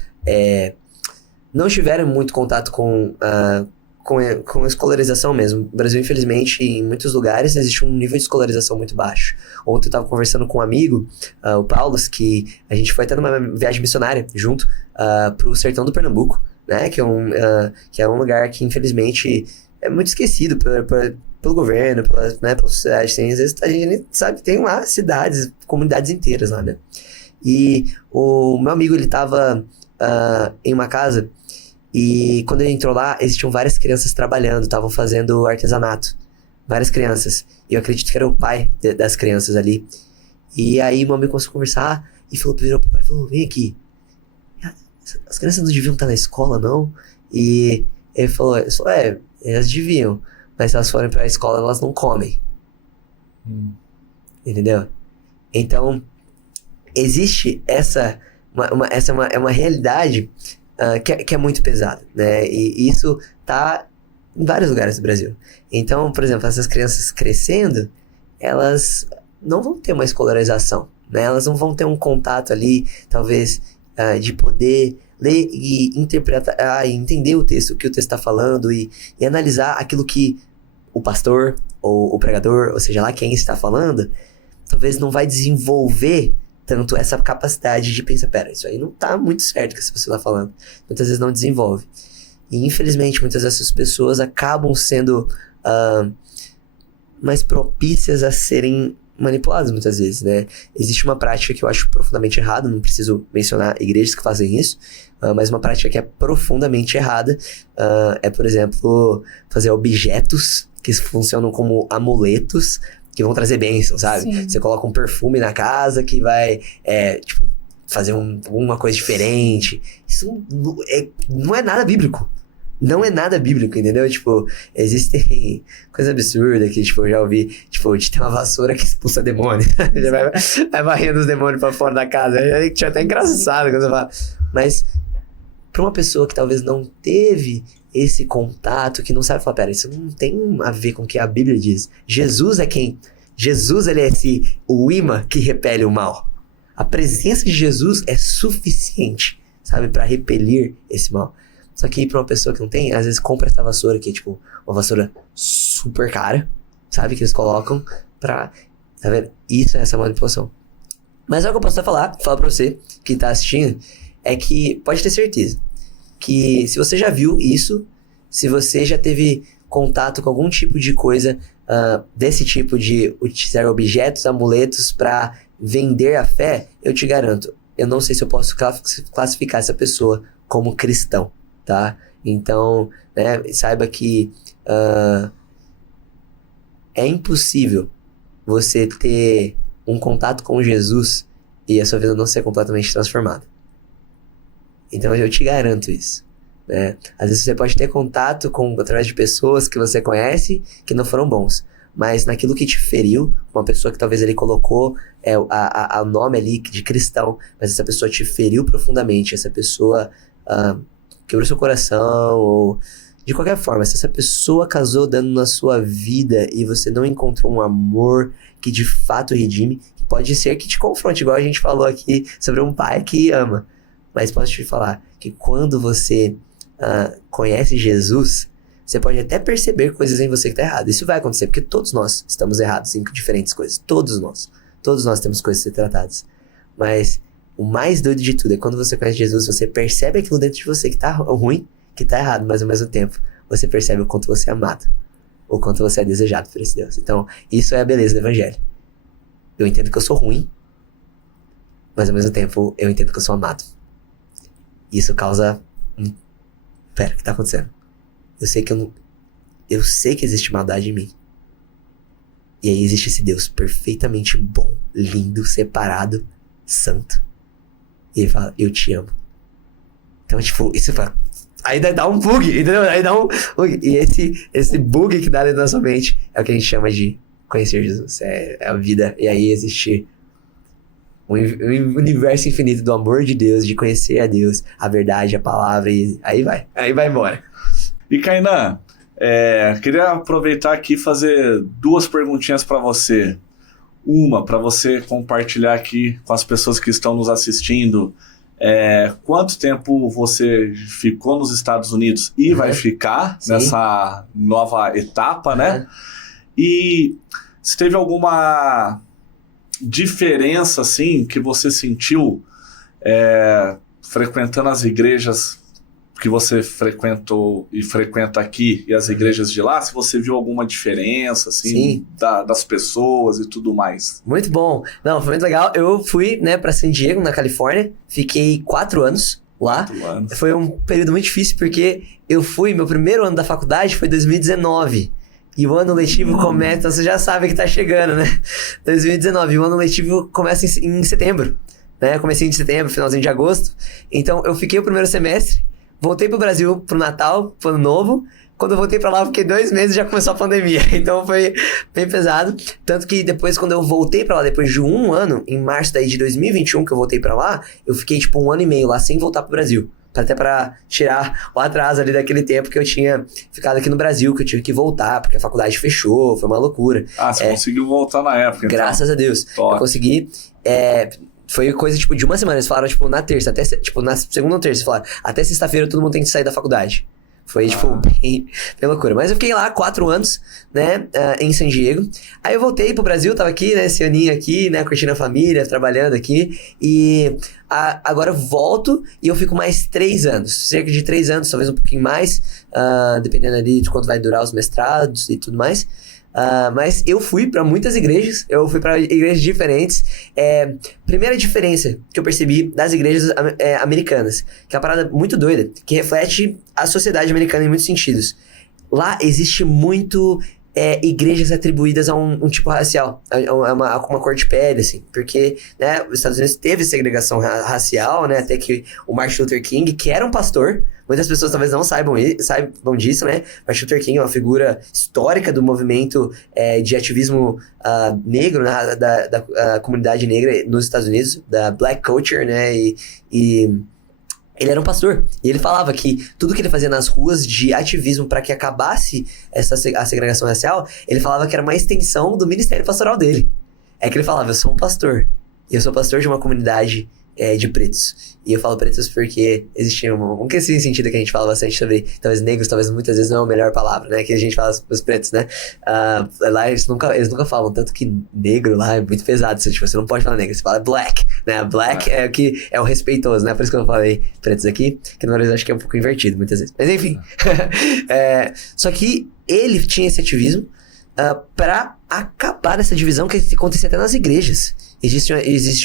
não tiveram muito contato com escolarização mesmo. O Brasil, infelizmente, em muitos lugares existe um nível de escolarização muito baixo. Ontem eu estava conversando com um amigo, o Paulo, que a gente foi até numa viagem missionária junto pro sertão do Pernambuco, né? Que é um lugar que, infelizmente, é muito esquecido pelo governo, pela sociedade. Às vezes a gente sabe que tem lá cidades, comunidades inteiras lá, né? E o meu amigo, ele tava em uma casa, e quando ele entrou lá, existiam várias crianças trabalhando, estavam fazendo artesanato. Várias crianças. E eu acredito que era o pai das crianças ali. E aí meu amigo começou a conversar e virou pro pai e falou, vem aqui. As crianças não deviam estar na escola, não? E ele falou, elas deviam. Mas se elas forem pra escola, elas não comem. Entendeu? Então, existe essa é uma realidade que é muito pesada, né? E isso tá em vários lugares do Brasil. Então, por exemplo, essas crianças crescendo, elas não vão ter uma escolarização, né? Elas não vão ter um contato ali, talvez, de poder ler e interpretar, e entender o texto, o que o texto está falando, e analisar aquilo que o pastor ou o pregador, ou seja lá quem está falando, talvez não vai desenvolver tanto essa capacidade de pensar, pera, isso aí não tá muito certo que essa pessoa tá falando. Muitas vezes não desenvolve. E infelizmente muitas dessas pessoas acabam sendo mais propícias a serem manipuladas muitas vezes, né? Existe uma prática que eu acho profundamente errada, não preciso mencionar igrejas que fazem isso, mas uma prática que é profundamente errada é, por exemplo, fazer objetos que funcionam como amuletos que vão trazer bênção, sabe? Sim. Você coloca um perfume na casa que vai, tipo, fazer alguma coisa diferente. Isso não é nada bíblico. Não é nada bíblico, entendeu? Tipo, existem coisas absurdas que, tipo, eu já ouvi, tipo, de ter uma vassoura que expulsa demônio. Já vai varrendo os demônios pra fora da casa. É até engraçado quando você fala. Mas, pra uma pessoa que talvez não teve esse contato, que não sabe falar, pera, isso não tem a ver com o que a Bíblia diz. Jesus, ele é o imã que repele o mal. A presença de Jesus é suficiente, sabe, pra repelir esse mal. Só que pra uma pessoa que não tem, às vezes compra essa vassoura que é tipo uma vassoura super cara, sabe, que eles colocam pra, tá vendo? Isso é essa manipulação. Mas é o que eu posso falar pra você que tá assistindo, é que pode ter certeza que se você já viu isso, se você já teve contato com algum tipo de coisa desse tipo de utilizar objetos, amuletos para vender a fé, eu te garanto, eu não sei se eu posso classificar essa pessoa como cristão, tá? Então, né, saiba que é impossível você ter um contato com Jesus e a sua vida não ser completamente transformada. Então eu te garanto isso, né? Às vezes você pode ter contato através de pessoas que você conhece que não foram bons, mas naquilo que te feriu, uma pessoa que talvez ele colocou o nome ali de cristão, mas essa pessoa te feriu profundamente, essa pessoa quebrou seu coração ou De qualquer forma, se essa pessoa causou dano na sua vida e você não encontrou um amor que de fato redime, pode ser que te confronte, igual a gente falou aqui sobre um pai que ama. Mas posso te falar que quando você conhece Jesus, você pode até perceber coisas em você que tá errado. Isso vai acontecer, porque todos nós estamos errados em diferentes coisas. Todos nós. Todos nós temos coisas a ser tratadas. Mas o mais doido de tudo é quando você conhece Jesus, você percebe aquilo dentro de você que tá ruim, que tá errado, mas ao mesmo tempo você percebe o quanto você é amado, o quanto você é desejado por esse Deus. Então, isso é a beleza do evangelho. Eu entendo que eu sou ruim, mas ao mesmo tempo eu entendo que eu sou amado. Isso causa pera, o que tá acontecendo? Eu sei que existe maldade em mim. E aí existe esse Deus perfeitamente bom, lindo, separado, santo. E ele fala, eu te amo. Então, tipo, isso fala, aí dá um bug, entendeu? Aí dá um bug. E esse bug que dá dentro da sua mente é o que a gente chama de conhecer Jesus. É a vida. E aí existe um universo infinito do amor de Deus, de conhecer a Deus, a verdade, a palavra, e aí vai embora. E Kainan, queria aproveitar aqui e fazer 2 perguntinhas para você. Uma, para você compartilhar aqui com as pessoas que estão nos assistindo, quanto tempo você ficou nos Estados Unidos e vai ficar nessa nova etapa, né? E se teve alguma diferença, assim, que você sentiu frequentando as igrejas que você frequentou e frequenta aqui e as igrejas de lá, se você viu alguma diferença, assim, das pessoas e tudo mais. Muito bom. Não, foi muito legal. Eu fui, né, pra San Diego, na Califórnia, fiquei 4 anos lá. 4 anos. Foi um período muito difícil, porque meu primeiro ano da faculdade foi 2019. E o ano letivo começa, então você já sabe que tá chegando, né? 2019, e o ano letivo começa em setembro, né? Comecinho de setembro, finalzinho de agosto. Então, eu fiquei o primeiro semestre, voltei pro Brasil pro Natal, pro Ano Novo. Quando eu voltei pra lá, eu fiquei 2 meses e já começou a pandemia. Então, foi bem pesado. Tanto que depois, quando eu voltei pra lá, depois de 1 ano, em março daí de 2021, que eu voltei pra lá, eu fiquei, tipo, 1 ano e meio lá, sem voltar pro Brasil. Até pra tirar o atraso ali daquele tempo que eu tinha ficado aqui no Brasil, que eu tive que voltar, porque a faculdade fechou, foi uma loucura. Ah, você conseguiu voltar na época, então. Graças a Deus. Top. Eu consegui. Foi coisa, tipo, de 1 semana. Eles falaram, tipo, na terça, tipo, na segunda ou terça, eles falaram, até sexta-feira todo mundo tem que sair da faculdade. Foi, tipo, bem loucura. Mas eu fiquei lá 4 anos, né, em San Diego. Aí eu voltei pro Brasil, tava aqui, né, esse aninho aqui, né, curtindo a família, trabalhando aqui. E agora eu volto e eu fico mais 3 anos. Cerca de 3 anos, talvez um pouquinho mais, dependendo ali de quanto vai durar os mestrados e tudo mais. Mas eu fui para muitas igrejas, eu fui para igrejas diferentes. Primeira diferença que eu percebi das igrejas americanas, que é uma parada muito doida, que reflete a sociedade americana em muitos sentidos. Lá existe muito igrejas atribuídas a um tipo racial, a uma cor de pele, assim, porque, né, os Estados Unidos teve segregação racial, né, até que o Martin Luther King, que era um pastor, muitas pessoas talvez não saibam disso, né, Martin Luther King é uma figura histórica do movimento de ativismo negro, né, da comunidade negra nos Estados Unidos, da Black Culture, né, e ele era um pastor, e ele falava que tudo que ele fazia nas ruas de ativismo para que acabasse a segregação racial, ele falava que era uma extensão do ministério pastoral dele. É que ele falava, eu sou um pastor, e eu sou pastor de uma comunidade de pretos. E eu falo pretos porque existia um sentido que a gente fala bastante sobre, talvez negros, talvez muitas vezes não é a melhor palavra, né, que a gente fala os pretos, né. Lá eles nunca falam, tanto que negro lá é muito pesado, tipo, você não pode falar negro, você fala black, né, black é o respeitoso, né, por isso que eu falei pretos aqui, que na verdade eu acho que é um pouco invertido muitas vezes, mas enfim. Só que ele tinha esse ativismo para acabar essa divisão que acontecia até nas igrejas. Existiam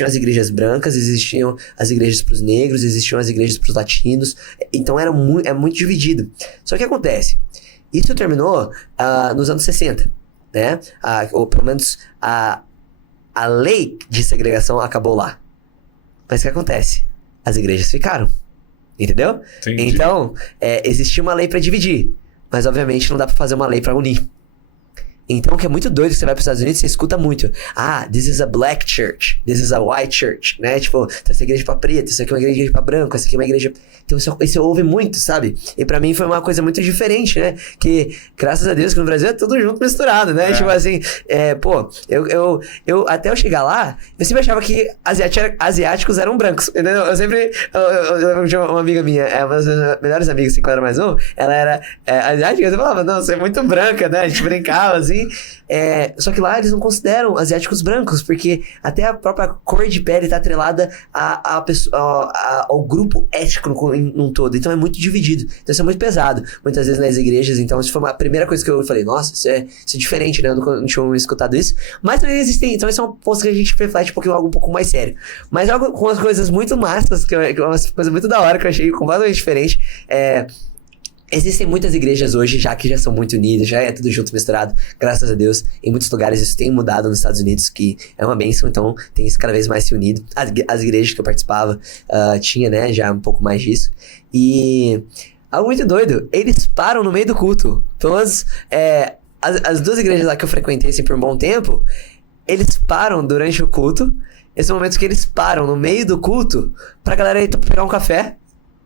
as igrejas brancas, existiam as igrejas para os negros, existiam as igrejas para os latinos. Então é muito dividido. Só que acontece, isso terminou nos anos 60, né? Ou pelo menos a lei de segregação acabou lá. Mas o que acontece? As igrejas ficaram, entendeu? Entendi. Então, existia uma lei para dividir, mas obviamente não dá para fazer uma lei para unir. Então, que é muito doido, você vai para os Estados Unidos, você escuta muito. This is a black church, this is a white church, né? Tipo, essa igreja pra preto, essa aqui é uma igreja pra branco, essa aqui é uma igreja... Então, isso ouve muito, sabe? E pra mim foi uma coisa muito diferente, né? Que, graças a Deus, que no Brasil é tudo junto, misturado, né? Tipo assim, eu até eu chegar lá, eu sempre achava que asiáticos eram brancos, entendeu? Eu sempre... Eu tinha uma amiga minha, uma das minhas melhores amigas, assim, quando eu era mais novo, ela era asiática, eu falava, não, você é muito branca, né? A gente brincava, assim. Só que lá eles não consideram asiáticos brancos, porque até a própria cor de pele tá atrelada ao grupo étnico num todo. Então é muito dividido. Então isso é muito pesado, muitas vezes nas igrejas. Então isso foi a primeira coisa que eu falei, nossa, isso é diferente, né? Eu não tinha escutado isso. Mas também existem, então isso é um ponto que a gente reflete algo um pouco mais sério. Mas algo com as coisas muito massas, que é uma coisa muito da hora, que eu achei completamente diferente. Existem muitas igrejas hoje que já são muito unidas, já é tudo junto, misturado, graças a Deus. Em muitos lugares isso tem mudado nos Estados Unidos, que é uma bênção, então tem isso cada vez mais se unido. As igrejas que eu participava tinha, né, já um pouco mais disso. E algo muito doido, eles param no meio do culto. Pelo menos as duas igrejas lá que eu frequentei assim, por um bom tempo, eles param durante o culto. Esses momentos que eles param no meio do culto pra galera ir pegar um café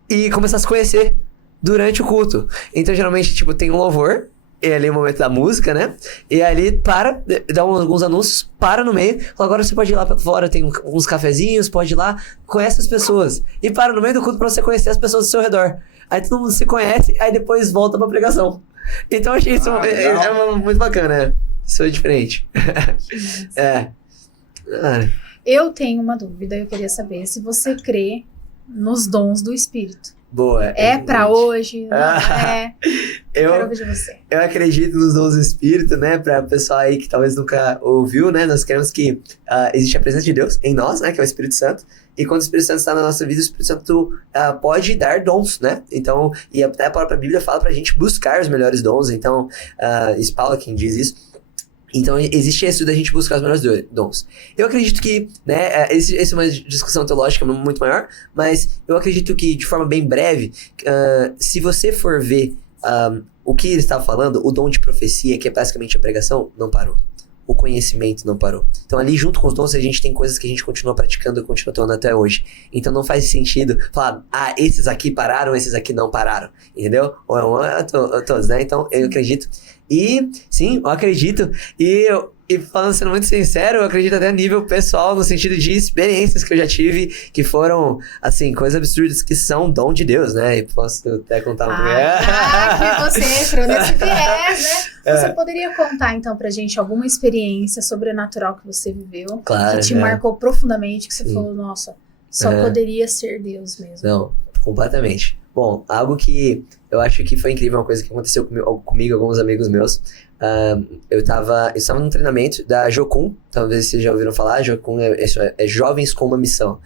e começar a se conhecer durante o culto. Então, geralmente, tipo, tem um louvor, e ali é o momento da música, né? E ali dá alguns anúncios, para no meio, fala, agora você pode ir lá pra fora, tem uns cafezinhos, pode ir lá, conhece as pessoas. E para no meio do culto pra você conhecer as pessoas do seu redor. Aí todo mundo se conhece, aí depois volta pra pregação. Então, eu achei isso muito bacana, Isso é diferente. Eu tenho uma dúvida, eu queria saber se você crê nos dons do Espírito. Boa. É pra hoje? Não quero ouvir de você. Eu acredito nos dons do Espírito, né? Pra pessoal aí que talvez nunca ouviu, né? Nós queremos que existe a presença de Deus em nós, né? Que é o Espírito Santo. E quando o Espírito Santo está na nossa vida, o Espírito Santo pode dar dons, né? Então, e até a própria Bíblia fala pra gente buscar os melhores dons. Então, Paulo quem diz isso. Então, existe isso da gente buscar os melhores dons. Eu acredito que, né, essa é uma discussão teológica muito maior, mas eu acredito que, de forma bem breve, se você for ver o que ele estava falando, o dom de profecia, que é basicamente a pregação, não parou. O conhecimento não parou. Então, ali, junto com os dons, a gente tem coisas que a gente continua praticando e continua atuando até hoje. Então, não faz sentido falar, esses aqui pararam, esses aqui não pararam. Entendeu? Ou todos, né? Então, eu acredito. E, sim, eu acredito. E falando, sendo muito sincero, eu acredito até a nível pessoal, no sentido de experiências que eu já tive, que foram, assim, coisas absurdas que são dom de Deus, né? E posso até contar um pouco. Que você entrou nesse viés, né? Você poderia contar, então, pra gente alguma experiência sobrenatural que você viveu, claro, que te marcou profundamente, que você falou, nossa, só poderia ser Deus mesmo. Não, completamente. Bom, algo que eu acho que foi incrível, uma coisa que aconteceu comigo alguns amigos meus. Eu estava num treinamento da Jocum, talvez vocês já ouviram falar. Jocum é Jovens com uma Missão.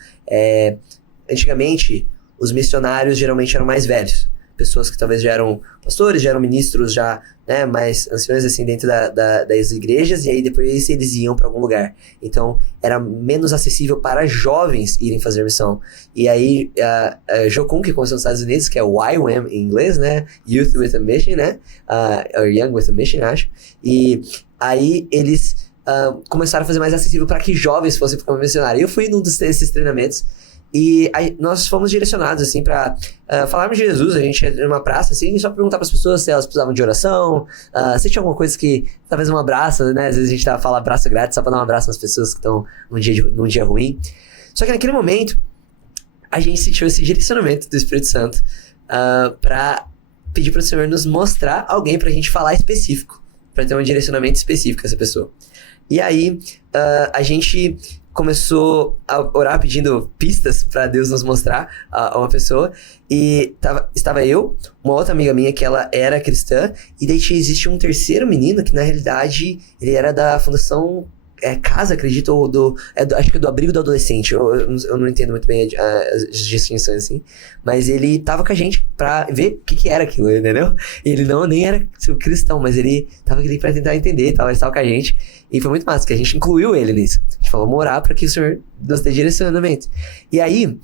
Antigamente, os missionários geralmente eram mais velhos. Pessoas que talvez já eram pastores, já eram ministros, já, né, mais anciões assim dentro das igrejas, e aí depois eles iam para algum lugar. Então, era menos acessível para jovens irem fazer missão. E aí, a Jocum, que começou nos Estados Unidos, que é o YWAM em inglês, né, Youth with a Mission, né, or Young with a Mission, acho. E aí, eles começaram a fazer mais acessível para que jovens fossem para missionário. Eu fui num desses treinamentos, e aí nós fomos direcionados, assim, pra falarmos de Jesus. A gente ia numa praça, assim, e só perguntar pras pessoas se elas precisavam de oração, se tinha alguma coisa que, talvez um abraço, né? Às vezes a gente fala abraço grátis só pra dar um abraço nas pessoas que estão num dia ruim. Só que naquele momento, a gente sentiu esse direcionamento do Espírito Santo pra pedir pro Senhor nos mostrar alguém pra gente falar específico, pra ter um direcionamento específico a essa pessoa. E aí, a gente começou a orar pedindo pistas pra Deus nos mostrar uma pessoa. E estava eu, uma outra amiga minha que ela era cristã, e daí existe um terceiro menino que na realidade ele era da Fundação Casa, acredito, ou acho que é do Abrigo do Adolescente. Eu não entendo muito bem as distinções assim, mas ele tava com a gente pra ver o que era aquilo, entendeu? Ele nem era cristão, mas ele tava ali pra tentar entender, ele tava com a gente. E foi muito massa, que a gente incluiu ele nisso. A gente falou, vamos orar pra que o Senhor nos dê direcionamento. E aí,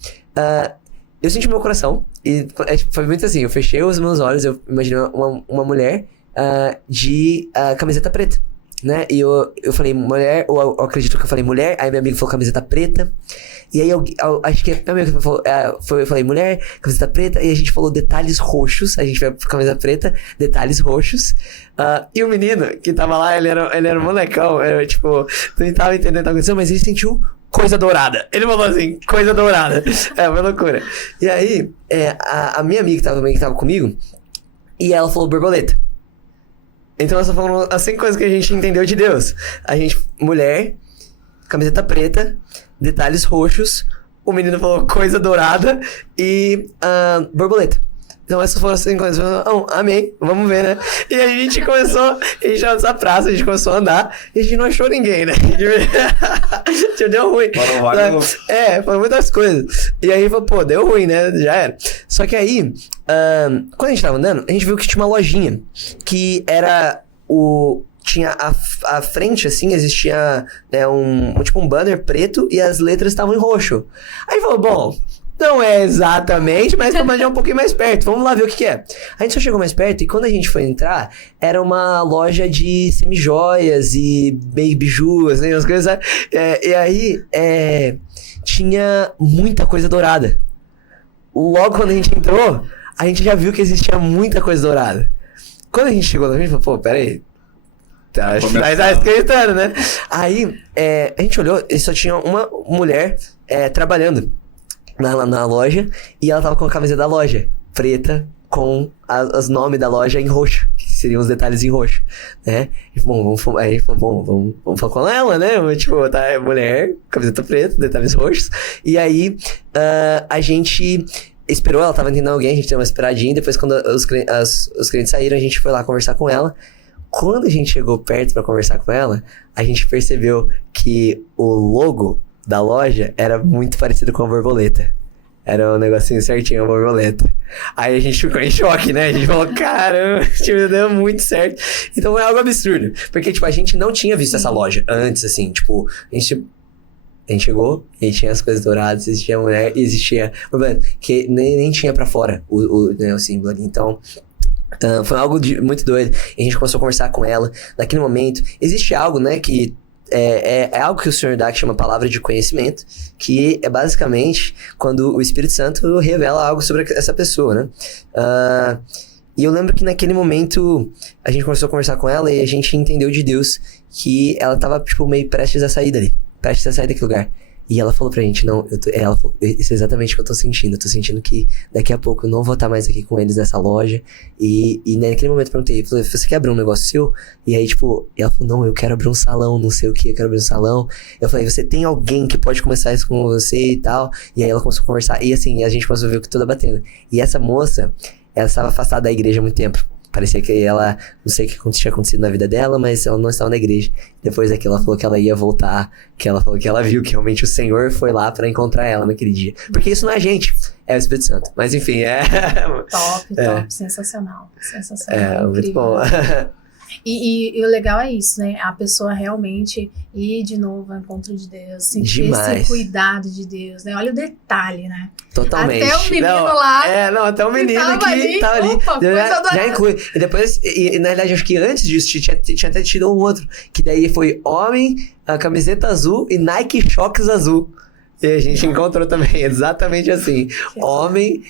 eu senti meu coração, e foi muito assim, eu fechei os meus olhos, eu imaginei uma mulher de camiseta preta. né? E eu falei mulher, ou eu acredito que eu falei mulher, aí meu amigo falou camiseta preta. E aí eu acho que meu amigo falou, eu falei mulher, camiseta preta, e a gente falou detalhes roxos, a gente vai pra camiseta preta, detalhes roxos. E o menino que tava lá, ele era um molecão, tipo, não tava entendendo o que tava acontecendo, mas ele sentiu coisa dourada. Ele falou assim, coisa dourada. Foi loucura. E aí, a minha amiga que tava comigo, e ela falou borboleta. Então essas foram as 5 coisas que a gente entendeu de Deus. A gente, mulher, camiseta preta, detalhes roxos, o menino falou coisa dourada e borboleta. Então essas foram as 5 coisas. Amém, vamos ver, né? E a gente começou, a gente nessa praça, a gente começou a andar e a gente não achou ninguém, né? Deu ruim. Foram muitas coisas. E aí, pô, deu ruim, né? Já era. Só que aí, quando a gente tava andando, a gente viu que tinha uma lojinha que era tinha a frente, assim, existia tipo um banner preto e as letras estavam em roxo. Aí falou, bom, não é exatamente, mas vamos ir um pouquinho mais perto. Vamos lá ver o que é. A gente só chegou mais perto e quando a gente foi entrar, era uma loja de semijoias e bijus, assim, as coisas. E aí, tinha muita coisa dourada. Logo quando a gente entrou, a gente já viu que existia muita coisa dourada. Quando a gente chegou lá, a gente falou, pô, peraí. Tá esquentando, né? Aí, a gente olhou e só tinha uma mulher trabalhando na loja, e ela tava com a camisa da loja, preta, com os nomes da loja em roxo, que seriam os detalhes em roxo, né? E, vamos falar com ela, né? Tipo, tá, mulher, camiseta preta, detalhes roxos. E aí, a gente esperou, ela tava entendendo alguém, a gente deu uma esperadinha, depois quando os clientes saíram, a gente foi lá conversar com ela. Quando a gente chegou perto pra conversar com ela, a gente percebeu que o logo da loja era muito parecido com a borboleta. Era um negocinho certinho, a borboleta. Aí a gente ficou em choque, né? A gente falou, caramba, tipo, deu muito certo. Então é algo absurdo. Porque, tipo, a gente não tinha visto essa loja antes, assim, tipo, a gente chegou e tinha as coisas douradas, existia mulher, existia borboleta, que nem tinha pra fora o símbolo ali. Então, foi algo muito doido. E a gente começou a conversar com ela. Naquele momento, existe algo, né, que é algo que o Senhor dá, que chama palavra de conhecimento, que é basicamente quando o Espírito Santo revela algo sobre essa pessoa, né? E eu lembro que naquele momento a gente começou a conversar com ela e a gente entendeu de Deus que ela tava, tipo, meio prestes a sair dali, prestes a sair daquele lugar. E ela falou pra gente, ela falou, isso é exatamente o que eu tô sentindo. Eu tô sentindo que daqui a pouco eu não vou estar mais aqui com eles nessa loja. E naquele momento eu perguntei, falei, você quer abrir um negócio seu? E aí, tipo, ela falou, não, eu quero abrir um salão, não sei o que, eu quero abrir um salão. Eu falei, você tem alguém que pode começar isso com você e tal? E aí ela começou a conversar. E assim, a gente começou a ver o que toda batendo. E essa moça, ela estava afastada da igreja há muito tempo. Parecia que ela, não sei o que tinha acontecido na vida dela, mas ela não estava na igreja. Depois daquilo ela falou que ela ia voltar, que ela falou que ela viu que realmente o Senhor foi lá pra encontrar ela naquele dia. Porque isso não é a gente, é o Espírito Santo. Mas enfim, Top, sensacional. Muito bom. E o legal é isso, né? A pessoa realmente ir de novo ao encontro de Deus, sentir esse cuidado de Deus, né? Olha o detalhe, né? Totalmente. Até o menino lá. Até o menino que tava ali. Opa, já inclui. E depois, na verdade, acho que antes disso, tinha até tido um outro. Que daí foi homem, a camiseta azul e Nike Shox azul. E a gente encontrou também, exatamente assim. Homem,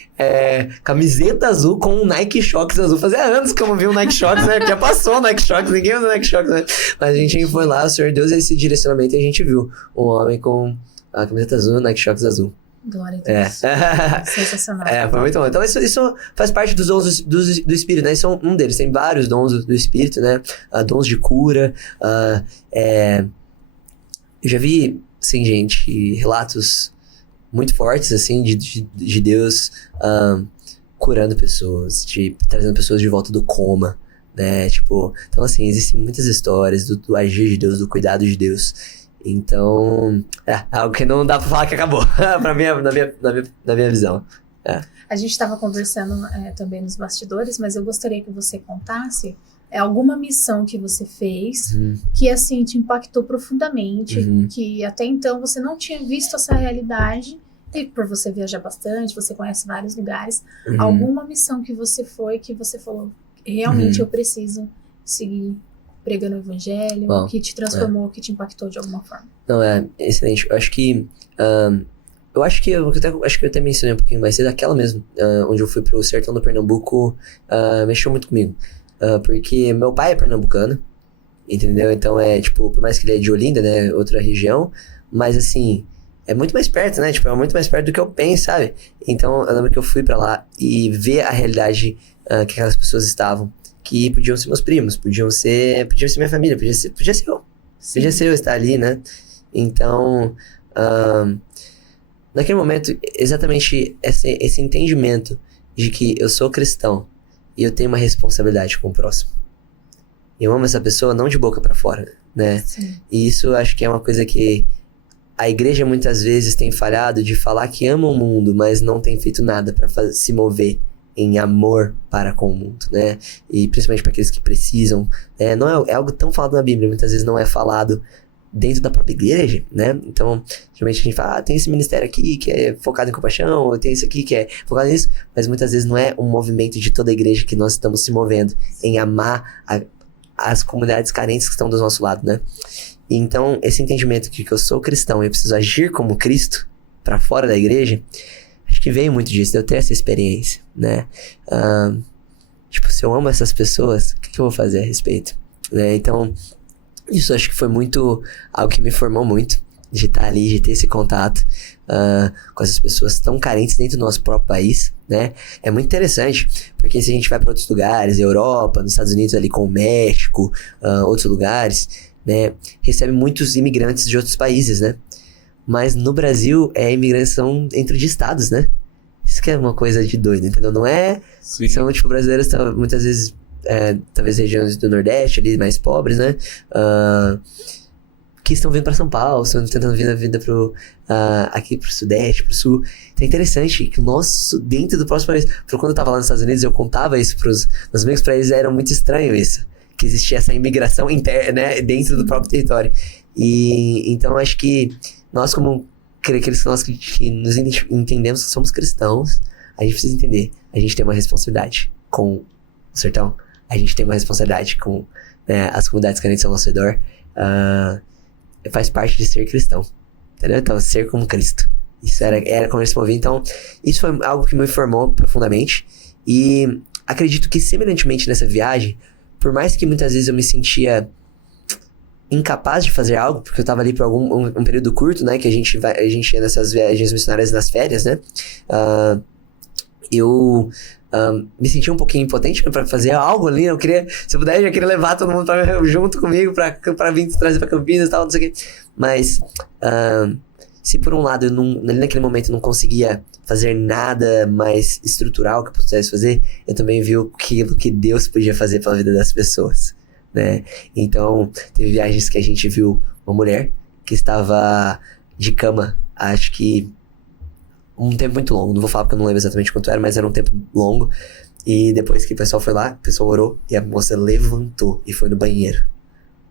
camiseta azul com um Nike Shox azul. Fazia anos que eu não vi um Nike Shox, né? Já passou o Nike Shox, ninguém usa Nike Shox, né? Mas a gente foi lá, o Senhor deu esse direcionamento e a gente viu um homem com a camiseta azul e o Nike Shox azul. Glória a Deus. Sensacional. Foi muito bom. Então isso faz parte dos dons do Espírito, né? Isso é um deles. Tem vários dons do Espírito, né? Dons de cura. Eu já vi, assim, gente, relatos muito fortes, assim, de Deus curando pessoas, trazendo pessoas de volta do coma, né? Tipo, então, assim, existem muitas histórias do agir de Deus, do cuidado de Deus. Então, algo que não dá pra falar que acabou, na minha visão. A gente estava conversando também nos bastidores, mas eu gostaria que você contasse alguma missão que você fez que, assim, te impactou profundamente, que até então você não tinha visto essa realidade, e por você viajar bastante, você conhece vários lugares, alguma missão que você foi, que você falou, realmente eu preciso seguir pregando o evangelho, Bom, que te transformou, que te impactou de alguma forma? Não, é excelente. Eu acho que eu até mencionei um pouquinho mais cedo, aquela mesmo, onde eu fui pro sertão do Pernambuco, mexeu muito comigo. Porque meu pai é pernambucano, entendeu? Então tipo, por mais que ele é de Olinda, né, outra região, mas assim, é muito mais perto, né? Tipo, é muito mais perto do que eu penso, sabe? Então, eu lembro que eu fui pra lá e ver a realidade que aquelas pessoas estavam, que podiam ser meus primos, podia ser minha família, podia ser eu. Sim. Podia ser eu estar ali, né? Então, naquele momento, exatamente esse entendimento de que eu sou cristão e eu tenho uma responsabilidade com o próximo. Eu amo essa pessoa não de boca pra fora, né? Sim. E isso eu acho que é uma coisa que a igreja muitas vezes tem falhado de falar que ama o mundo, mas não tem feito nada pra se mover em amor para com o mundo, né? E principalmente para aqueles que precisam. Não é algo tão falado na Bíblia, muitas vezes não é falado dentro da própria igreja, né? Então, geralmente a gente fala, tem esse ministério aqui que é focado em compaixão, ou tem esse aqui que é focado nisso, mas muitas vezes não é um movimento de toda a igreja que nós estamos se movendo em amar as comunidades carentes que estão do nosso lado, né? Então, esse entendimento de que eu sou cristão e eu preciso agir como Cristo para fora da igreja, acho que veio muito disso, de eu ter essa experiência, né? Tipo, se eu amo essas pessoas, o que eu vou fazer a respeito? Né? Então, isso acho que foi muito algo que me formou muito, de estar ali, de ter esse contato com essas pessoas tão carentes dentro do nosso próprio país, né? É muito interessante, porque se a gente vai para outros lugares, Europa, nos Estados Unidos ali com o México, outros lugares, né? Recebe muitos imigrantes de outros países, né? Mas no Brasil é imigração entre de estados, né? Isso que é uma coisa de doido, entendeu? Não é... Sim. São, tipo, brasileiros muitas vezes, talvez regiões do Nordeste ali, mais pobres, né? Que estão vindo pra São Paulo, estão tentando vir a vida aqui pro Sudeste, pro Sul. Então é interessante que o nosso, dentro do próximo país... Porque quando eu tava lá nos Estados Unidos, eu contava isso pros meus amigos, pra eles era muito estranho isso. Que existia essa imigração interna, né? Dentro do próprio território. E então acho que nós, como nós que nos entendemos que somos cristãos, a gente precisa entender. A gente tem uma responsabilidade com o sertão. A gente tem uma responsabilidade com, né, as comunidades carentes ao nosso redor. Faz parte de ser cristão. Entendeu? Então, ser como Cristo. Isso era como ele se movia. Então, isso foi algo que me formou profundamente. E acredito que, semelhantemente nessa viagem, por mais que muitas vezes eu me sentia incapaz de fazer algo, porque eu tava ali por um período curto, né, que a gente ia nessas viagens missionárias nas férias, né, eu me sentia um pouquinho impotente pra fazer algo ali, se eu puder, eu já queria levar todo mundo junto comigo pra vir trazer pra Campinas e tal, não sei o que, mas se por um lado eu naquele momento não conseguia fazer nada mais estrutural que eu pudesse fazer, eu também vi aquilo que Deus podia fazer pela vida das pessoas, né? Então, teve viagens que a gente viu uma mulher que estava de cama, acho que um tempo muito longo, não vou falar porque eu não lembro exatamente quanto era, mas era um tempo longo, e depois que o pessoal foi lá, o pessoal orou, e a moça levantou e foi no banheiro,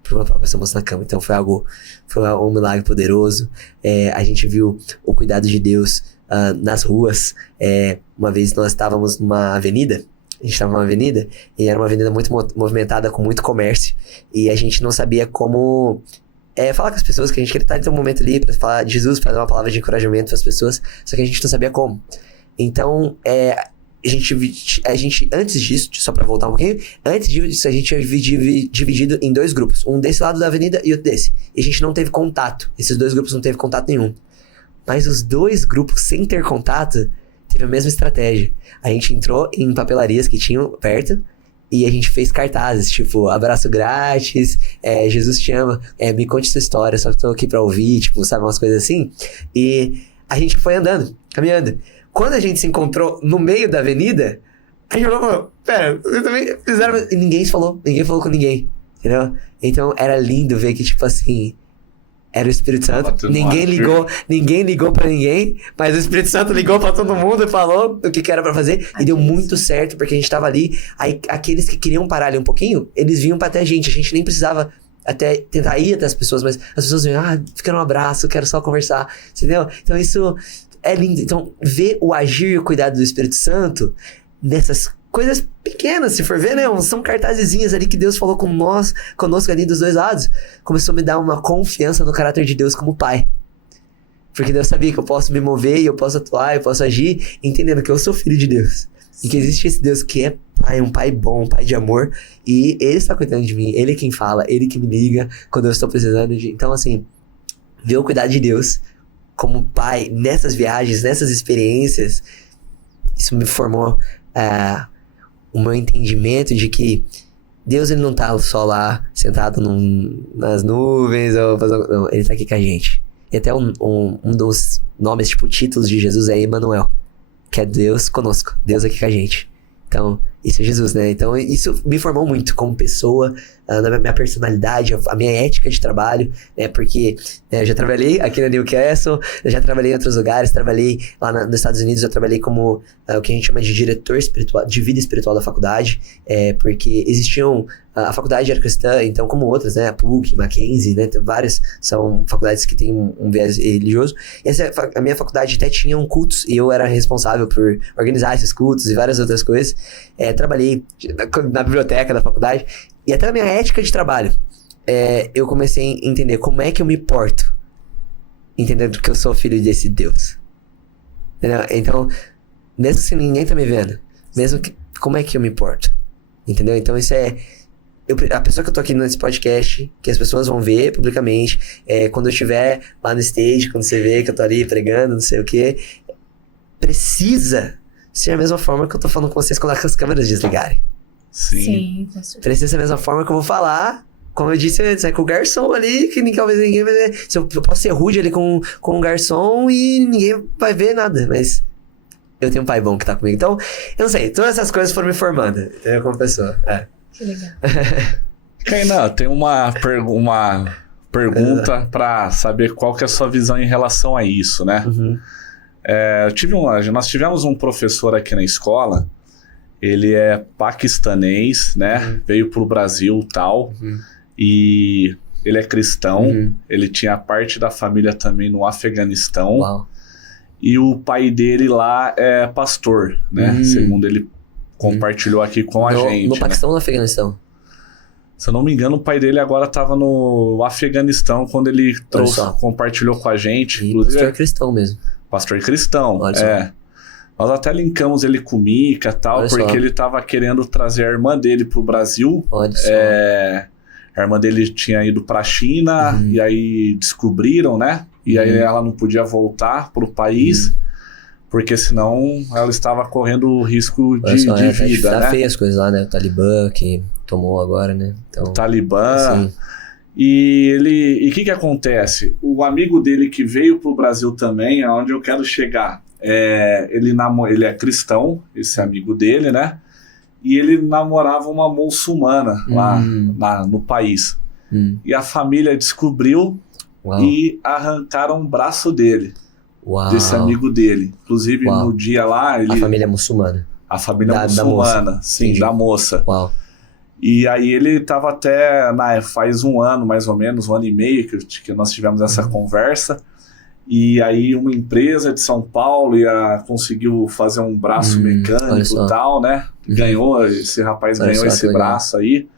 por uma própria moça na cama. Então foi um milagre poderoso. A gente viu o cuidado de Deus nas ruas. Uma vez nós estávamos numa avenida, e era uma avenida muito movimentada, com muito comércio, e a gente não sabia como falar com as pessoas, que a gente queria estar em um momento ali para falar de Jesus, para dar uma palavra de encorajamento para as pessoas, só que a gente não sabia como. Então, a gente, antes disso, só pra voltar um pouquinho, antes disso a gente tinha dividido em 2 grupos, um desse lado da avenida e outro desse, e a gente não teve contato, esses 2 grupos não teve contato nenhum, mas os 2 grupos sem ter contato teve a mesma estratégia. A gente entrou em papelarias que tinham perto e a gente fez cartazes, tipo, abraço grátis, Jesus te ama, me conte sua história, só que tô aqui pra ouvir, tipo, sabe, umas coisas assim, e a gente foi andando, caminhando. Quando a gente se encontrou no meio da avenida, a gente falou, pera, vocês também fizeram... E ninguém falou com ninguém, entendeu? Então era lindo ver que, tipo assim, era o Espírito Santo. Ninguém ligou pra ninguém, mas o Espírito Santo ligou pra todo mundo e falou o que era pra fazer. E deu muito certo, porque a gente tava ali. Aí aqueles que queriam parar ali um pouquinho, eles vinham pra até a gente nem precisava até tentar ir até as pessoas, mas as pessoas vinham, fica no abraço, quero só conversar, entendeu? Então isso... é lindo. Então, ver o agir e o cuidado do Espírito Santo nessas coisas pequenas, se for ver, né? São cartazezinhas ali que Deus falou conosco ali dos dois lados. Começou a me dar uma confiança no caráter de Deus como pai. Porque Deus sabia que eu posso me mover e eu posso atuar, eu posso agir, entendendo que eu sou filho de Deus. E que existe esse Deus que é pai, um pai bom, um pai de amor. E Ele está cuidando de mim, Ele é quem fala, Ele que me liga quando eu estou precisando de... Então, assim, ver o cuidado de Deus como pai nessas viagens, nessas experiências, isso me formou o meu entendimento de que Deus, Ele não tá só lá, sentado nas nuvens, não, Ele tá aqui com a gente. E até um dos nomes, tipo, títulos de Jesus é Emmanuel, que é Deus conosco, Deus aqui com a gente. Então, isso é Jesus, né? Então, isso me formou muito como pessoa, na minha personalidade, a minha ética de trabalho, né? Porque eu já trabalhei aqui na Newcastle, eu já trabalhei em outros lugares, trabalhei lá nos Estados Unidos, eu trabalhei como o que a gente chama de diretor espiritual, de vida espiritual da faculdade, porque existiam... A faculdade era cristã, então como outras, né? A PUC, Mackenzie, né? Tem várias, são faculdades que têm um viés religioso. E a minha faculdade até tinha cultos, e eu era responsável por organizar esses cultos e várias outras coisas. Trabalhei na biblioteca da faculdade, e até na minha ética de trabalho, eu comecei a entender como é que eu me porto, entendendo que eu sou filho desse Deus. Entendeu? Então, mesmo se ninguém tá me vendo, como é que eu me porto? Entendeu? Então isso a pessoa que eu tô aqui nesse podcast, que as pessoas vão ver publicamente, quando eu estiver lá no stage, quando você vê que eu tô ali pregando, não sei o que, precisa ser a mesma forma que eu tô falando com vocês quando as câmeras desligarem. Sim. Com certeza. Precisa ser a mesma forma que eu vou falar, como eu disse antes, com o garçom ali, que ninguém vai ver. Eu posso ser rude ali com o garçom e ninguém vai ver nada, mas eu tenho um pai bom que tá comigo. Então, eu não sei, todas essas coisas foram me formando, entendeu? Como pessoa. Que legal. Kainan, tem uma pergunta para saber qual que é a sua visão em relação a isso, né? Uhum. Nós tivemos um professor aqui na escola, ele é paquistanês, né? Uhum. Veio pro Brasil e tal, e ele é cristão, ele tinha parte da família também no Afeganistão. Uau. E o pai dele lá é pastor, né? Segundo ele compartilhou aqui com a gente. No Paquistão ou no Afeganistão? Se eu não me engano, o pai dele agora estava no Afeganistão quando ele compartilhou com a gente. E inclusive, pastor cristão mesmo. Pastor cristão, Olha só. Nós até linkamos ele com o Mica e tal, Olha porque só. ele estava querendo trazer a irmã dele pro Brasil. Olha só. A irmã dele tinha ido pra China, e aí descobriram, né? E aí ela não podia voltar pro país, porque senão ela estava correndo o risco de vida, tá né? feio as coisas lá, né? O Talibã que tomou agora, né? Então, O Talibã. assim, E o que acontece? O amigo dele que veio pro Brasil também, aonde eu quero chegar, ele é cristão, esse amigo dele, né? E ele namorava uma muçulmana lá no país. E a família descobriu e arrancaram o braço dele, desse amigo dele. Inclusive, no dia lá... A família muçulmana. A família Da muçulmana, moça. sim, Entendi. da moça. Uau. E aí ele estava até, faz um ano, mais ou menos, 1 ano e meio, que nós tivemos essa conversa. E aí uma empresa de São Paulo conseguiu fazer um braço mecânico e tal, né? Esse rapaz ganhou esse braço aí.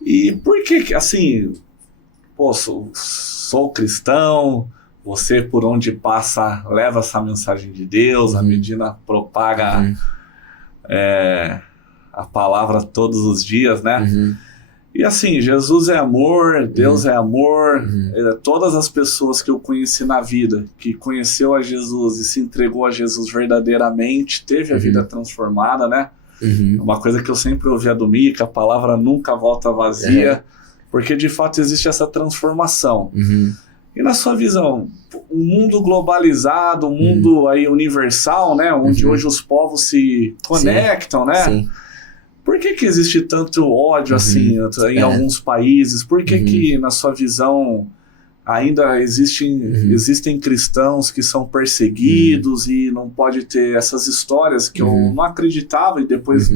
E por que, assim, sou cristão, você por onde passa leva essa mensagem de Deus, a Medina propaga a palavra todos os dias, né? E assim, Jesus é amor, Deus é amor. Todas as pessoas que eu conheci na vida, que conheceu a Jesus e se entregou a Jesus verdadeiramente, teve a vida transformada, né? Uma coisa que eu sempre ouvia do Mica, a palavra nunca volta vazia, porque de fato existe essa transformação. E na sua visão, um mundo globalizado, um mundo aí universal, né? Onde hoje os povos se conectam, né? Sim. Por que existe tanto ódio assim em alguns países? Por que na sua visão ainda existem cristãos que são perseguidos e não pode ter essas histórias que eu não acreditava, e depois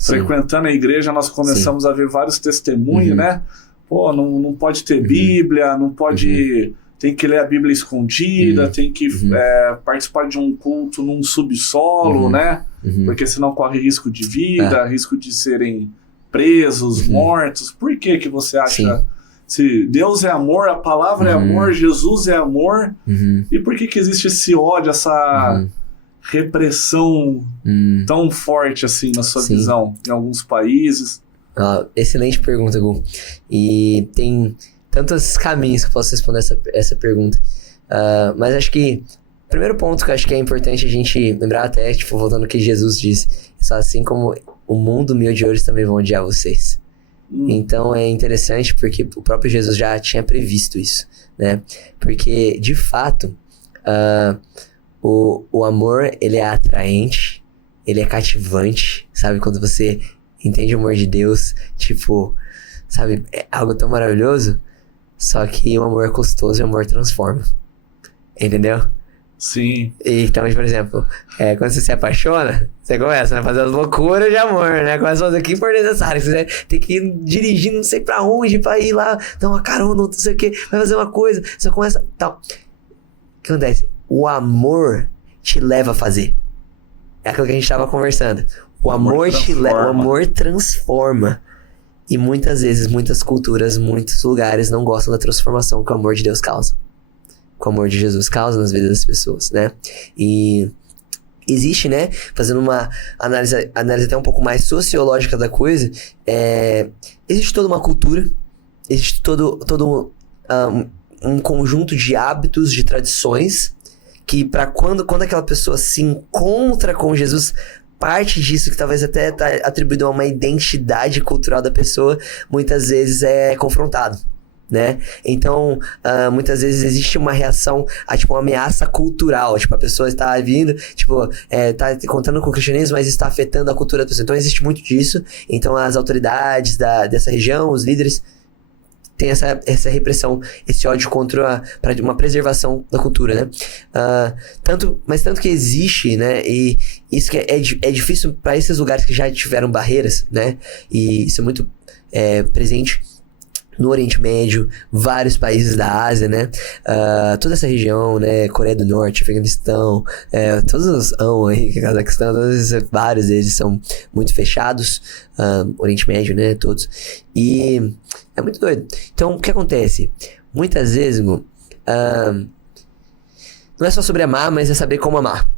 frequentando a igreja nós começamos a ver vários testemunhos, né? Não pode ter Bíblia, não pode tem que ler a Bíblia escondida, tem que participar de um culto num subsolo, né? Porque senão corre risco de vida, risco de serem presos, mortos. Por que você acha... Sim. Se Deus é amor, a palavra é amor, Jesus é amor, e por que existe esse ódio, essa repressão tão forte assim na sua visão em alguns países? Excelente pergunta, Gu. E tem tantos caminhos que eu posso responder essa pergunta. Mas acho que o primeiro ponto que eu acho que é importante a gente lembrar até, tipo, voltando ao que Jesus disse, só assim como o mundo me odiou, eles também vão odiar vocês. Então é interessante porque o próprio Jesus já tinha previsto isso, né? Porque, de fato, o amor, ele é atraente, ele é cativante, sabe? Quando você entende o amor de Deus, tipo, sabe? É algo tão maravilhoso, só que o amor é custoso e o amor transforma. Entendeu? Sim. Então, por exemplo, quando você se apaixona, você começa a fazer as loucuras de amor, né? Começa a fazer aqui por necessário. Você tem que ir dirigindo não sei pra onde, pra ir lá, dar uma carona, não sei o que, vai fazer uma coisa. Você começa... Tal. O que acontece? O amor te leva a fazer. É aquilo que a gente tava conversando. O amor te leva, o amor transforma. E muitas vezes, muitas culturas, muitos lugares não gostam da transformação que o amor de Deus causa. Que o amor de Jesus causa nas vidas das pessoas, né? E existe, né? Fazendo uma análise até um pouco mais sociológica da coisa, existe toda uma cultura, existe todo um conjunto de hábitos, de tradições, que para quando aquela pessoa se encontra com Jesus, parte disso que talvez até tá atribuído a uma identidade cultural da pessoa, muitas vezes é confrontado, né? Então, muitas vezes existe uma reação a, tipo, uma ameaça cultural. Tipo, a pessoa está vindo, tipo, tá contando com o cristianismo, mas está afetando a cultura da pessoa. Então, existe muito disso. Então, as autoridades dessa região, os líderes, têm essa repressão, esse ódio contra uma preservação da cultura, né? Tanto que existe, né? E isso que é difícil para esses lugares que já tiveram barreiras, né? E isso é muito presente no Oriente Médio, vários países da Ásia, né? Toda essa região, né? Coreia do Norte, Afeganistão, todos os aí, Cazaquistão, vários deles são muito fechados. Oriente Médio, né? Todos. E é muito doido. Então, o que acontece? Muitas vezes, não é só sobre amar, mas é saber como amar.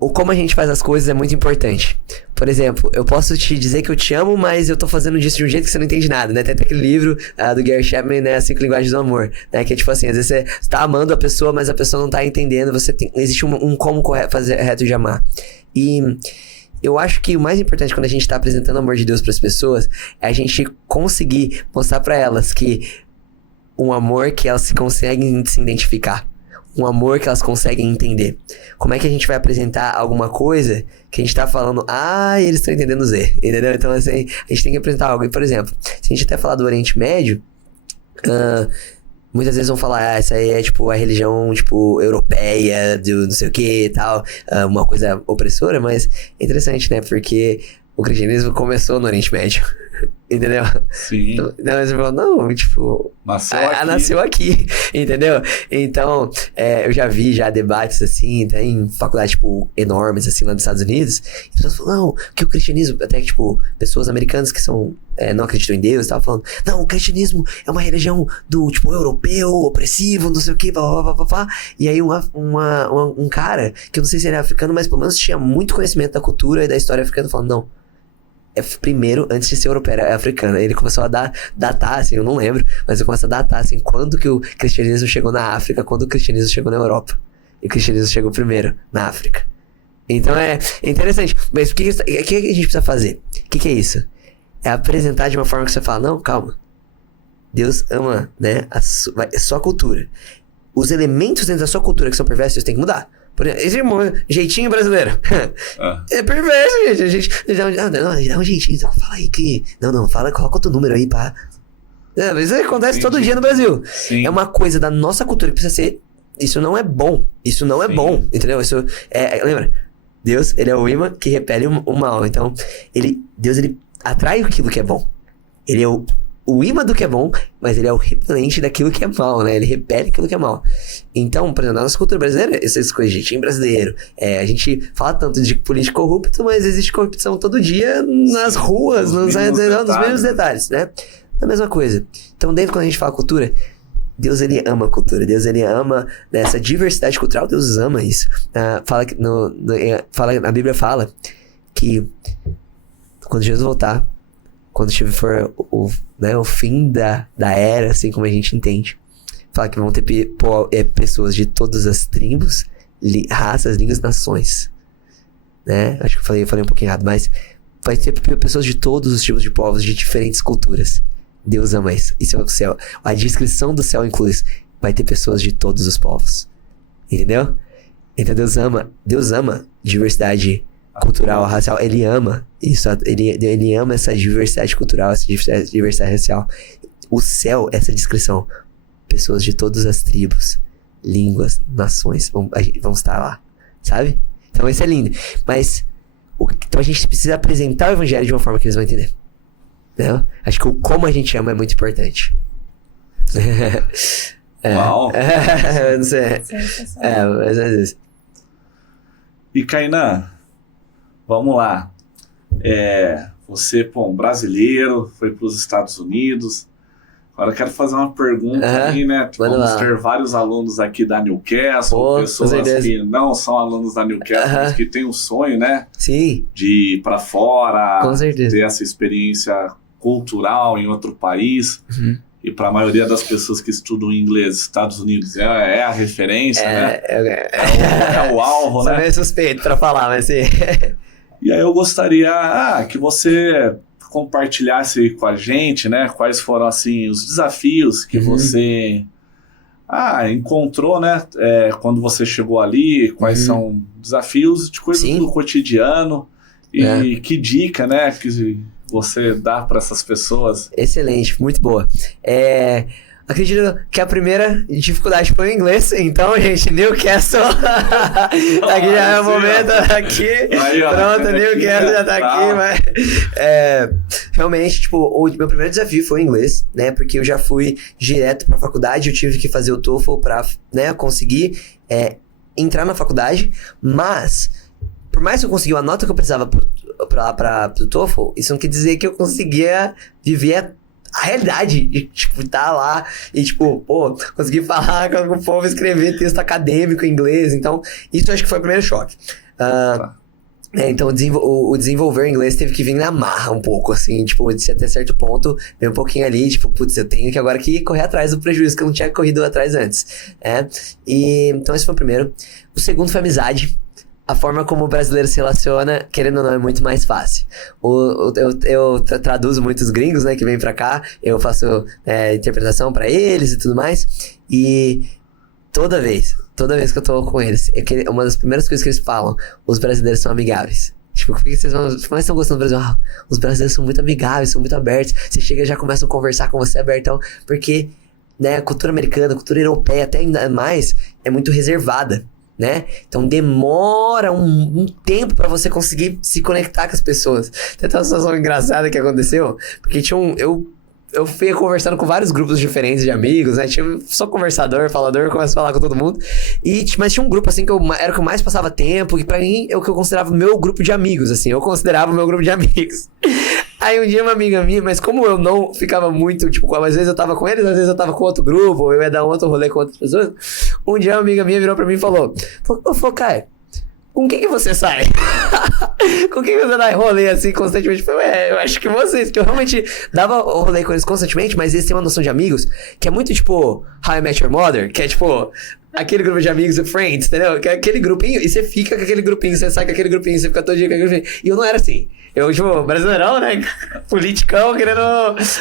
O como a gente faz as coisas é muito importante. Por exemplo, eu posso te dizer que eu te amo, mas eu tô fazendo disso de um jeito que você não entende nada, né? Tem até aquele livro do Gary Chapman, né? As 5 Linguagens do Amor, né? Que é tipo assim, às vezes você tá amando a pessoa, mas a pessoa não tá entendendo. Existe um como correto de amar. E eu acho que o mais importante quando a gente tá apresentando o amor de Deus pras pessoas é a gente conseguir mostrar pra elas que um amor que elas conseguem se identificar. Um amor que elas conseguem entender. Como é que a gente vai apresentar alguma coisa que a gente tá falando, eles estão entendendo Z, entendeu? Então, assim, a gente tem que apresentar algo. E, por exemplo, se a gente até falar do Oriente Médio, muitas vezes vão falar, essa aí é, tipo, a religião, tipo, europeia, do não sei o que e tal, uma coisa opressora, mas é interessante, né? Porque o cristianismo começou no Oriente Médio. Entendeu? Sim. Então, você falou, não, tipo... Nasceu aqui, entendeu? Então, eu já vi debates, assim, tem faculdades, tipo, enormes, assim, lá nos Estados Unidos, e as pessoas falam, não, que o cristianismo, até que, tipo, pessoas americanas que não acreditam em Deus, estavam falando, não, o cristianismo é uma religião do, tipo, europeu, opressivo, não sei o que, blá. E aí um cara, que eu não sei se ele é africano, mas pelo menos tinha muito conhecimento da cultura e da história africana, falando, não, primeiro, antes de ser europeu, era africana. Ele começou a datar, assim, eu não lembro, mas ele começou a datar, assim, quando que o cristianismo chegou na África, quando o cristianismo chegou na Europa. E o cristianismo chegou primeiro na África. Então é interessante. Mas o que a gente precisa fazer? O que é isso? É apresentar de uma forma que você fala, não, calma. Deus ama, né, a sua cultura. Os elementos dentro da sua cultura que são perversos, tem que mudar. Por exemplo, esse jeitinho brasileiro. É perverso, gente. A gente dá um jeitinho. Então fala aí que... Não, coloca outro número aí, pá. Isso acontece todo dia no Brasil. Sim. É uma coisa da nossa cultura que precisa ser... Isso não é bom. Isso não é bom, entendeu? Isso lembra? Deus, ele é o imã que repele o mal. Então, Deus, ele atrai aquilo que é bom. Ele é o o imã do que é bom, mas ele é o repelente daquilo que é mal, né? Ele repele aquilo que é mal. Então, por exemplo, na nossa cultura brasileira, essas coisas de jeitinho brasileiro, a gente fala tanto de político corrupto, mas existe corrupção todo dia nas ruas, nos mesmos detalhes, né? A mesma coisa. Então, desde quando a gente fala cultura, Deus, ele ama a cultura. Deus, ele ama essa diversidade cultural. Deus ama isso. A Bíblia fala que quando Jesus voltar, quando for o fim da era, assim como a gente entende, fala que vão ter pessoas de todas as tribos, raças, línguas, nações. Né? Acho que eu falei um pouquinho errado, mas vai ter pessoas de todos os tipos de povos, de diferentes culturas. Deus ama isso. Isso é o céu. A descrição do céu inclui isso. Vai ter pessoas de todos os povos. Entendeu? Então Deus ama diversidade cultural, racial. Ele ama isso. Ele ama essa diversidade cultural, essa diversidade racial. O céu, essa descrição. Pessoas de todas as tribos, línguas, nações vão estar lá. Sabe? Então isso é lindo. Mas então a gente precisa apresentar o evangelho de uma forma que eles vão entender. Não? Acho que o como a gente ama é muito importante. Uau! Não sei. Mas às vezes. E Kainan, vamos lá. Você, um brasileiro, foi para os Estados Unidos. Agora eu quero fazer uma pergunta aí, né? Vamos ter vários alunos aqui da Newcastle, pessoas que não são alunos da Newcastle, mas que têm um sonho, né? Sim. De ir para fora, com certeza, ter essa experiência cultural em outro país. E para a maioria das pessoas que estudam inglês, Estados Unidos é a referência, né? É o alvo, né? Sou meio suspeito para falar, mas sim. E aí eu gostaria que você compartilhasse com a gente, né? Quais foram, assim, os desafios que você encontrou, né? Quando você chegou ali, quais são desafios de coisas do cotidiano e que dica, né? Que você dá para essas pessoas? Excelente, muito boa. Acredito que a primeira dificuldade foi o inglês, então, gente, Newcastle, aqui já é o momento, aqui, pronto, Newcastle já tá aqui, mas, realmente, tipo, o meu primeiro desafio foi o inglês, né, porque eu já fui direto pra faculdade, eu tive que fazer o TOEFL pra, né, conseguir entrar na faculdade, mas, por mais que eu conseguisse a nota que eu precisava pro TOEFL, isso não quer dizer que eu conseguia viver a realidade de, tipo, estar lá e, tipo, conseguir falar com o povo, escrever texto acadêmico em inglês. Então, isso eu acho que foi o primeiro choque. Então, o desenvolver o inglês teve que vir na marra um pouco, assim, tipo, de até certo ponto, veio um pouquinho ali, tipo, putz, eu tenho que agora que correr atrás do prejuízo que eu não tinha corrido atrás antes, então esse foi o primeiro. O segundo foi amizade. A forma como o brasileiro se relaciona, querendo ou não, é muito mais fácil. Eu traduzo muitos gringos, né, que vêm pra cá, eu faço interpretação pra eles e tudo mais, e toda vez que eu tô com eles, uma das primeiras coisas que eles falam, os brasileiros são amigáveis. Tipo, por que vocês estão gostando do Brasil? Os brasileiros são muito amigáveis, são muito abertos, você chega e já começam a conversar com você abertão, porque, né, a cultura americana, a cultura europeia, até ainda mais, é muito reservada. Né? Então demora um tempo pra você conseguir se conectar com as pessoas. Tem uma situação engraçada que aconteceu, porque eu fui conversando com vários grupos diferentes de amigos, né? Sou conversador, falador, começo a falar com todo mundo. Mas tinha um grupo, assim, que era o que eu mais passava tempo, e pra mim é o que eu considerava o meu grupo de amigos, assim. Eu considerava o meu grupo de amigos. Aí um dia uma amiga minha, mas como eu não ficava muito, tipo, às vezes eu tava com eles, às vezes eu tava com outro grupo, ou eu ia dar um outro rolê com outras pessoas, um dia uma amiga minha virou pra mim e falou, Caio, com quem que você sai? Com quem você dá rolê assim constantemente? Eu falei, eu acho que vocês, que eu realmente dava rolê com eles constantemente, mas eles têm uma noção de amigos que é muito tipo How I Met Your Mother, que é tipo aquele grupo de amigos, Friends, entendeu? Que é aquele grupinho, e você fica com aquele grupinho, você sai com aquele grupinho, você fica todo dia com aquele grupinho. E eu não era assim. Eu, tipo, brasileirão, né? Politicão, querendo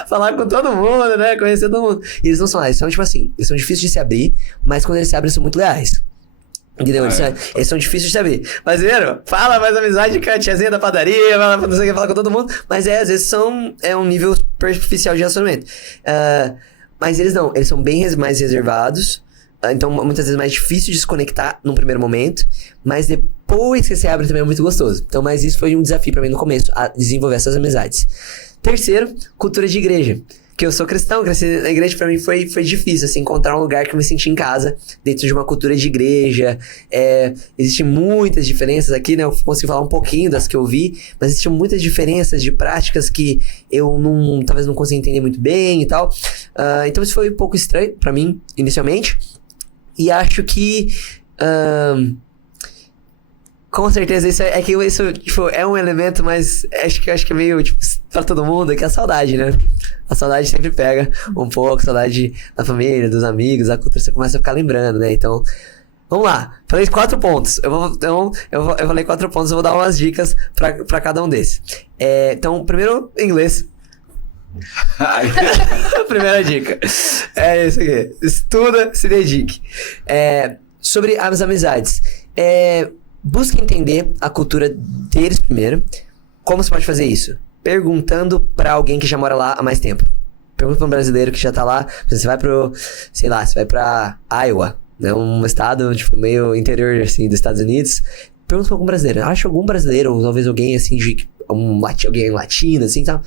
falar com todo mundo, né? Conhecer todo mundo. E eles não são, eles são tipo assim, eles são difíceis de se abrir, mas quando eles se abrem, eles são muito leais. Entendeu? Eles são difíceis de saber. Mas, entendeu? Fala mais amizade com a tiazinha da padaria, não sei o que, fala com todo mundo. Mas às vezes um nível superficial de relacionamento. Mas eles não, eles são bem mais reservados. Então, muitas vezes é mais difícil de se conectar num primeiro momento. Mas depois que você abre também é muito gostoso. Então, mas isso foi um desafio pra mim no começo, a desenvolver essas amizades. Terceiro, cultura de igreja. que eu sou cristão, crescer na igreja pra mim foi difícil, assim, encontrar um lugar que eu me senti em casa, dentro de uma cultura de igreja. Existem muitas diferenças aqui, né? Eu consigo falar um pouquinho das que eu vi, mas existem muitas diferenças de práticas que eu talvez não consiga entender muito bem e tal. Então isso foi um pouco estranho pra mim, inicialmente. E acho que... com certeza, isso tipo, é um elemento, mas acho que é meio, tipo, pra todo mundo, que é a saudade, né? A saudade sempre pega um pouco, saudade da família, dos amigos, da cultura, você começa a ficar lembrando, né? Então, vamos lá. Falei 4 pontos. Eu falei 4 pontos, eu vou dar umas dicas pra cada um desses. Então, primeiro, inglês. Primeira dica. É isso aqui. Estuda, se dedique. Sobre as amizades. Busque entender a cultura deles primeiro. Como você pode fazer isso? Perguntando pra alguém que já mora lá há mais tempo. Pergunta pra um brasileiro que já tá lá. Você vai você vai pra Iowa, né? Um estado, tipo, meio interior, assim, dos Estados Unidos. Pergunta pra algum brasileiro. Acha algum brasileiro, ou talvez alguém, assim, alguém latino, assim, tal.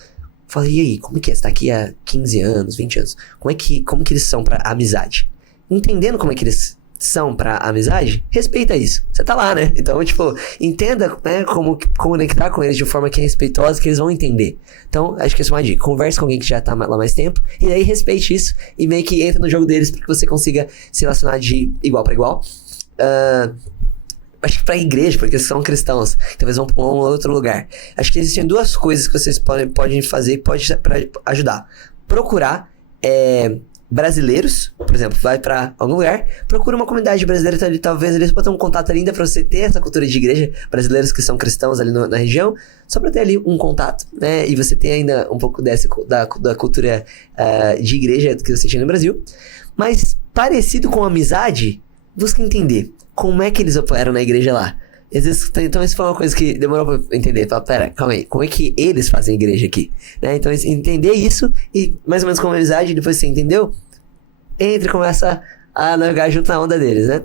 Fala, e aí, como que é? Você tá aqui há 15 anos, 20 anos. Como que eles são pra amizade? Entendendo como é que eles são pra amizade, respeita isso. Você tá lá, né? Então, tipo, entenda, né, como conectar com eles de forma que é respeitosa, que eles vão entender. Então, acho que essa é uma dica. Converse com alguém que já tá lá mais tempo, e aí respeite isso, e meio que entra no jogo deles para que você consiga se relacionar de igual pra igual. Acho que pra igreja, porque eles são cristãos, talvez vão pra um outro lugar. Acho que existem 2 coisas que vocês podem fazer pra ajudar. Procurar brasileiros, por exemplo, vai pra algum lugar, procura uma comunidade brasileira, talvez eles possam ter um contato ainda pra você ter essa cultura de igreja, brasileiros que são cristãos ali na região, só pra ter ali um contato, né, e você ter ainda um pouco da cultura de igreja que você tinha no Brasil. Mas parecido com amizade, busca entender como é que eles operam na igreja lá. Então isso foi uma coisa que demorou pra entender. Fala, pera, calma aí, como é que eles fazem igreja aqui? Né? Então entender isso, e mais ou menos como amizade, depois você entendeu, entra e começa a navegar junto na onda deles, né?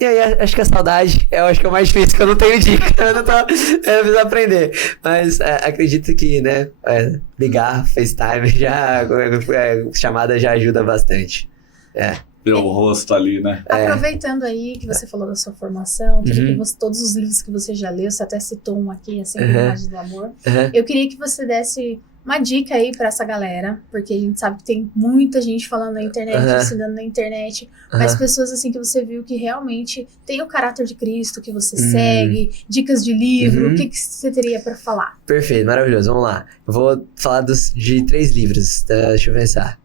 E aí acho que a saudade acho que é o mais difícil, que eu não tenho dica, eu preciso aprender. Mas acredito que, né, ligar, FaceTime, chamada já ajuda bastante. Ver o rosto ali, né? Aproveitando aí que você falou da sua formação, todos os livros que você já leu, você até citou um aqui, assim, Imagem do Amor. Eu queria que você desse uma dica aí pra essa galera, porque a gente sabe que tem muita gente falando na internet, ensinando na internet, mas pessoas assim que você viu que realmente tem o caráter de Cristo, que você segue, dicas de livro, o que você teria pra falar? Perfeito, maravilhoso, vamos lá. Eu vou falar de 3 livros, deixa eu pensar.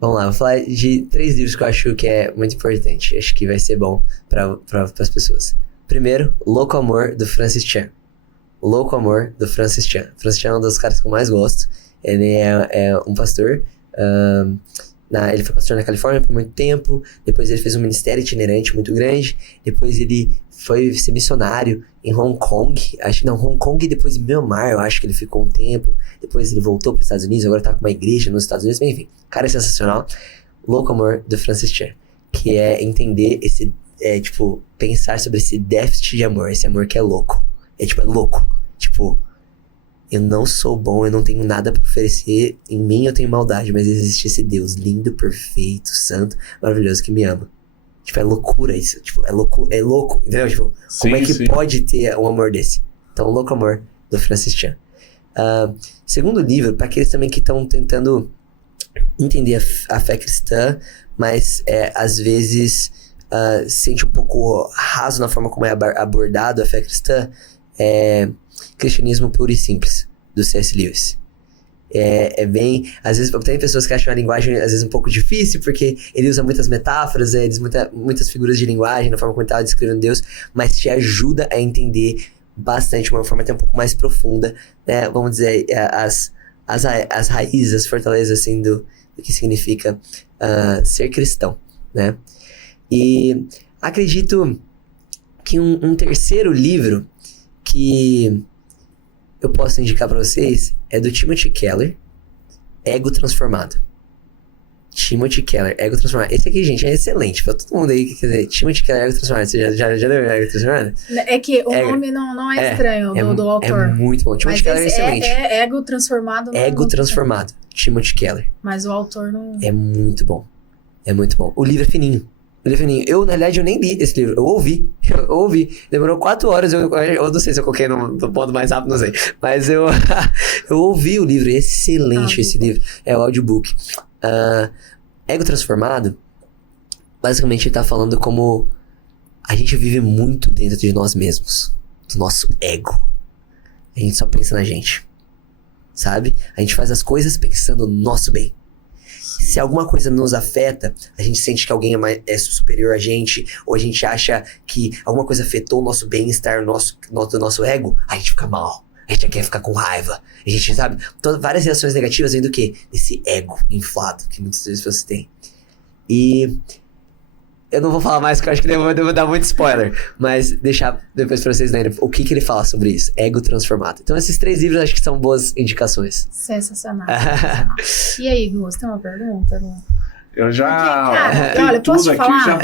Vamos lá, vou falar de 3 livros que eu acho que é muito importante. Acho que vai ser bom para as pessoas. Primeiro, Louco Amor, do Francis Chan. Louco Amor, do Francis Chan. Francis Chan é um dos caras que eu mais gosto. Ele é um pastor. Ele foi pastor na Califórnia por muito tempo. Depois ele fez um ministério itinerante muito grande. Depois ele foi ser missionário em Hong Kong. Hong Kong e depois em Myanmar, eu acho que ele ficou um tempo. Depois ele voltou para os Estados Unidos, agora tá com uma igreja nos Estados Unidos. Mas enfim, o cara é sensacional. Louco Amor, do Francis Chan. Que é entender pensar sobre esse déficit de amor. Esse amor que é louco. É louco. Eu não sou bom, eu não tenho nada pra oferecer. Em mim eu tenho maldade, mas existe esse Deus lindo, perfeito, santo, maravilhoso que me ama. É loucura isso. É louco, entendeu? Como é que pode ter um amor desse? Então, Louco Amor, do Francis Chan. Segundo livro, para aqueles também que estão tentando entender a fé cristã, mas às vezes sente um pouco raso na forma como é abordado a fé cristã, Cristianismo Puro e Simples, do C.S. Lewis. Às vezes tem pessoas que acham a linguagem às vezes um pouco difícil, porque ele usa muitas metáforas, ele usa muitas figuras de linguagem na forma como ele estava descrevendo Deus, mas te ajuda a entender bastante, de uma forma até um pouco mais profunda, né? Vamos dizer, as raízes, as fortalezas assim, do que significa ser cristão, né? E acredito que um terceiro livro que eu posso indicar para vocês é do Timothy Keller, Ego Transformado. Timothy Keller, Ego Transformado. Esse aqui, gente, é excelente. Pra todo mundo aí que quer dizer, Timothy Keller, Ego Transformado. Você já leu Ego Transformado? É que o nome não é estranho do autor. É muito bom. Timothy Keller é excelente. É Ego Transformado. Ego Transformado, Timothy Keller. Mas o autor não... É muito bom. É muito bom. O livro é fininho. Eu, na verdade, eu nem li esse livro. Eu ouvi. Demorou 4 horas. Eu não sei se eu coloquei no ponto mais rápido, não sei. Mas eu ouvi o livro. É excelente esse livro. É o audiobook. Ego Transformado, basicamente ele tá falando como a gente vive muito dentro de nós mesmos. Do nosso ego. A gente só pensa na gente. Sabe? A gente faz as coisas pensando no nosso bem. Se alguma coisa nos afeta, a gente sente que alguém é superior a gente, ou a gente acha que alguma coisa afetou o nosso bem-estar, do nosso ego, a gente fica mal. A gente quer ficar com raiva. A gente, sabe? Várias reações negativas vêm do quê? Desse ego inflado que muitas vezes você tem. E eu não vou falar mais, porque eu acho que eu vou dar muito spoiler. Mas deixar depois pra vocês lerem o que ele fala sobre isso. Ego Transformado. Então esses 3 livros eu acho que são boas indicações. Sensacional. E aí, Gu, você tem uma pergunta? Eu já... Cara, olha, posso te falar?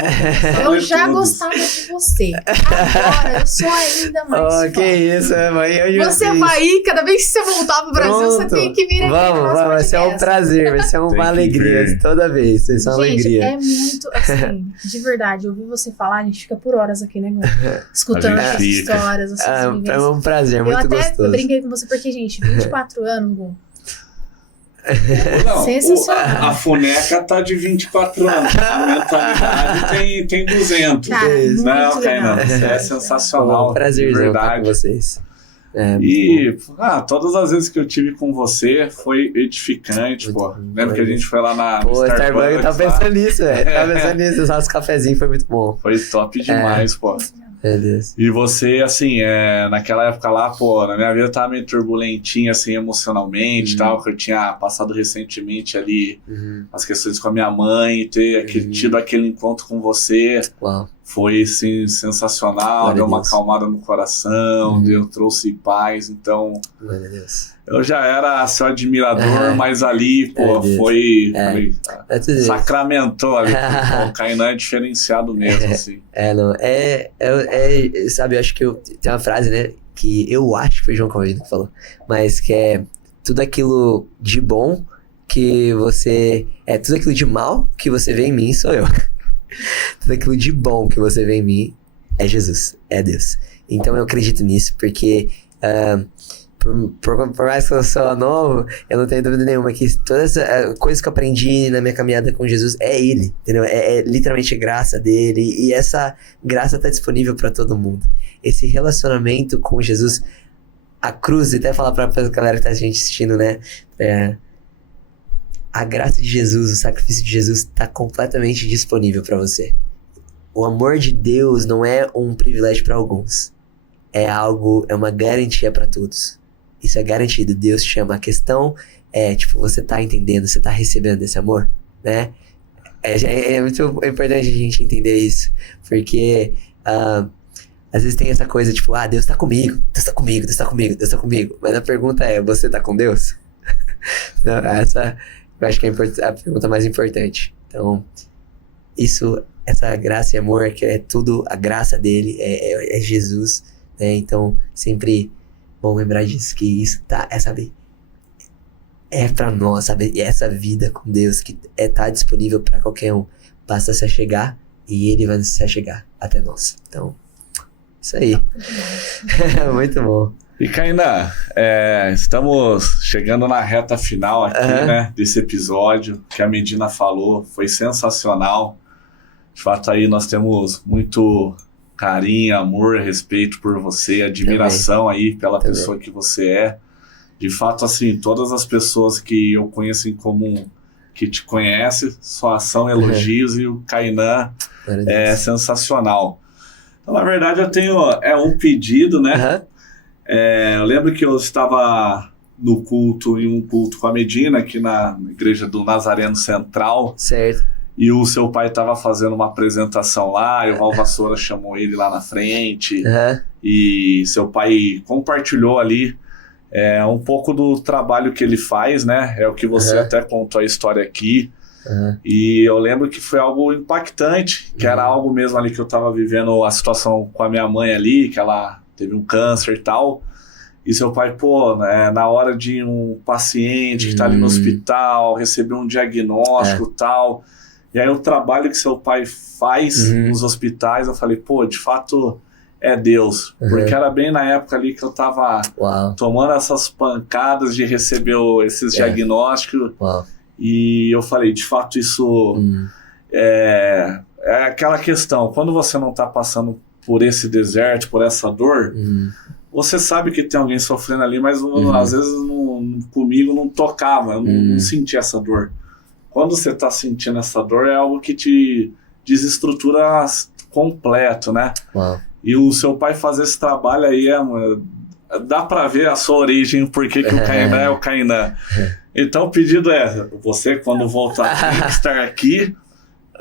Eu já tudo. gostava de você. Agora, eu sou ainda mais Que isso, mãe. Você vai ir, cada vez que você voltar pro Brasil, você tem que vir aqui. Vamos, vai ser um prazer, vai ser uma alegria toda vez. Vai ser uma alegria. É muito, assim, de verdade, ouvir você falar, a gente fica por horas aqui, né, escutando essas histórias, essas vivências. É um prazer, muito gostoso. Eu brinquei com você porque, gente, 24 anos, Gu. Não, sensacional. A Funeca tá de 24 anos. A mentalidade tem 200. Cara, não, Kainan, é sensacional. É um prazer estar com vocês. Todas as vezes que eu tive com você foi edificante, pô. Lembra que a gente foi lá na Starbucks? Eu tava pensando nisso, velho. Tava pensando nisso, os nossos cafezinhos foi muito bom. Foi top demais, pô. Meu Deus. E você, assim, naquela época lá, pô, na minha vida tava meio turbulentinha, assim, emocionalmente e tal, que eu tinha passado recentemente ali as questões com a minha mãe, e ter tido aquele encontro com você. Uau. Foi, assim, sensacional, deu uma acalmada no coração, trouxe paz, então... Glória a Deus. Eu já era seu admirador, mas ali, pô, sacramentou ali. O Kainan é diferenciado mesmo, assim. Sabe, eu acho que tem uma frase, né, que eu acho que foi João Calvino que falou, mas que é tudo aquilo de bom que você... tudo aquilo de mal que você vê em mim sou eu. Tudo aquilo de bom que você vê em mim é Jesus, é Deus. Então eu acredito nisso, porque por mais que eu sou novo, eu não tenho dúvida nenhuma que todas as coisas que eu aprendi na minha caminhada com Jesus é Ele, entendeu? É literalmente graça dele, e essa graça tá disponível para todo mundo. Esse relacionamento com Jesus, a cruz, e até falar pra galera que tá a gente assistindo, né? A graça de Jesus, o sacrifício de Jesus está completamente disponível para você. O amor de Deus não é um privilégio para alguns. É uma garantia para todos. Isso é garantido. Deus te chama. A questão é, você tá entendendo, você tá recebendo esse amor, né? É muito importante a gente entender isso. Porque às vezes tem essa coisa, Deus tá comigo, Deus tá comigo, Deus tá comigo, Deus tá comigo. Mas a pergunta é, você tá com Deus? Não, eu acho que é a pergunta mais importante. Então, essa graça e amor, que é tudo a graça dele, é Jesus, né? Então, sempre bom lembrar disso, que isso é pra nós, sabe? E essa vida com Deus, que tá disponível pra qualquer um. Basta se achegar e ele vai se achegar até nós. Então, isso aí. Muito bom. E Kainan, estamos chegando na reta final aqui, né, desse episódio, que a Medina falou, foi sensacional. De fato, aí nós temos muito carinho, amor, respeito por você, admiração aí pela pessoa que você é. De fato, assim, todas as pessoas que eu conheço em comum, que te conhecem, só são elogios, e o Kainan é sensacional. Então, na verdade, eu tenho um pedido, né? Eu lembro que eu estava em um culto com a Medina, aqui na igreja do Nazareno Central. Certo. E o seu pai estava fazendo uma apresentação lá, e o Val Vassoura chamou ele lá na frente. E seu pai compartilhou ali um pouco do trabalho que ele faz, né? É o que você até contou a história aqui. E eu lembro que foi algo impactante, que era algo mesmo ali que eu tava vivendo a situação com a minha mãe ali, que ela teve um câncer e tal. E seu pai, pô, né, na hora de um paciente que tá ali no hospital, receber um diagnóstico e tal. E aí o trabalho que seu pai faz nos hospitais, eu falei, pô, de fato é Deus. Porque era bem na época ali que eu tava tomando essas pancadas de receber esses diagnósticos. E eu falei, de fato isso é aquela questão, quando você não tá passando por esse deserto, por essa dor, você sabe que tem alguém sofrendo ali, mas às vezes comigo não tocava, eu não sentia essa dor. Quando você tá sentindo essa dor, é algo que te desestrutura completo, né? E o seu pai fazer esse trabalho aí, dá pra ver a sua origem, por que o Kainan é o Kainan. Então o pedido é, você quando voltar tem que estar aqui,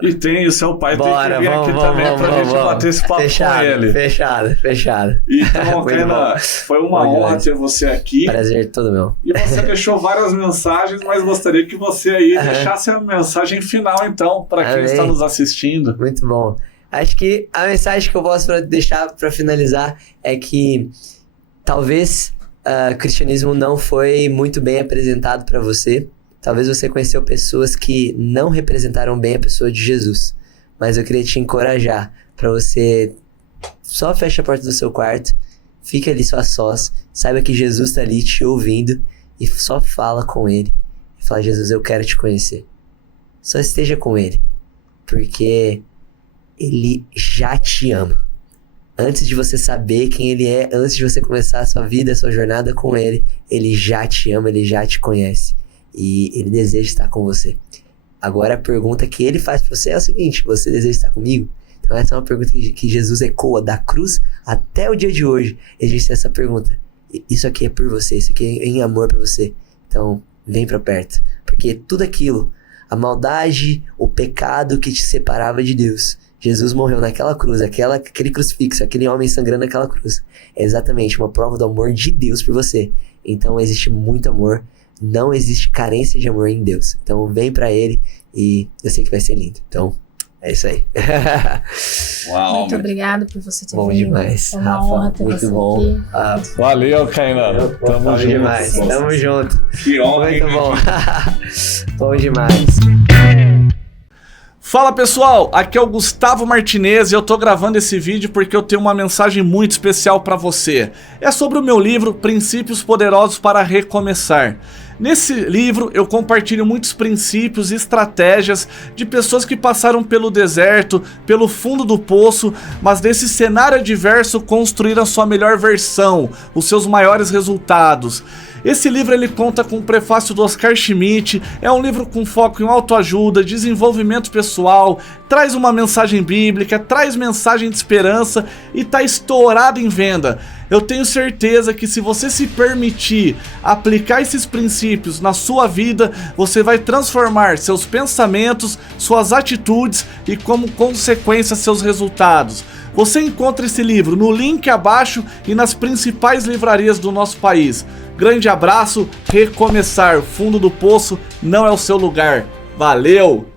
e tem o seu pai tem que vir aqui também pra gente bater esse papo com ele. Fechado. Então, Kainan, foi uma honra ter você aqui. Prazer todo meu. E você deixou várias mensagens, mas gostaria que você aí deixasse a mensagem final, então, para quem está nos assistindo. Muito bom. Acho que a mensagem que eu posso deixar para finalizar é que talvez o cristianismo não foi muito bem apresentado para você. Talvez você conheceu pessoas que não representaram bem a pessoa de Jesus. Mas eu queria te encorajar para você só feche a porta do seu quarto, fica ali só a sós, saiba que Jesus está ali te ouvindo e só fala com ele. E fala, Jesus, eu quero te conhecer. Só esteja com ele, porque ele já te ama. Antes de você saber quem ele é, antes de você começar a sua vida, a sua jornada com ele, ele já te ama, ele já te conhece. E ele deseja estar com você. Agora a pergunta que ele faz para você é o seguinte: você deseja estar comigo? Então essa é uma pergunta que Jesus ecoa da cruz até o dia de hoje. Existe essa pergunta. Isso aqui é por você, isso aqui é em amor para você. Então vem para perto. Porque tudo aquilo, a maldade, o pecado que te separava de Deus, Jesus morreu naquela cruz, aquele crucifixo, aquele homem sangrando naquela cruz. É exatamente uma prova do amor de Deus por você. Então existe muito amor. Não existe carência de amor em Deus. Então vem pra ele e eu sei que vai ser lindo. Então é isso aí. Uau, muito obrigado por você ter vindo. Bom demais. Foi uma honra ter muito você bom. aqui. Valeu, Kainan. Tamo junto. Demais. Tamo junto. Que honra. Muito bom. Bom demais. Fala pessoal, aqui é o Gustavo Martinez e eu tô gravando esse vídeo porque eu tenho uma mensagem muito especial pra você. É sobre o meu livro Princípios Poderosos para Recomeçar. Nesse livro eu compartilho muitos princípios e estratégias de pessoas que passaram pelo deserto, pelo fundo do poço, mas desse cenário adverso construíram a sua melhor versão, os seus maiores resultados. Esse livro ele conta com o prefácio do Oscar Schmidt, é um livro com foco em autoajuda, desenvolvimento pessoal, traz uma mensagem bíblica, traz mensagem de esperança e tá estourado em venda. Eu tenho certeza que se você se permitir aplicar esses princípios na sua vida, você vai transformar seus pensamentos, suas atitudes e como consequência seus resultados. Você encontra esse livro no link abaixo e nas principais livrarias do nosso país. Grande abraço, recomeçar, fundo do poço não é o seu lugar. Valeu!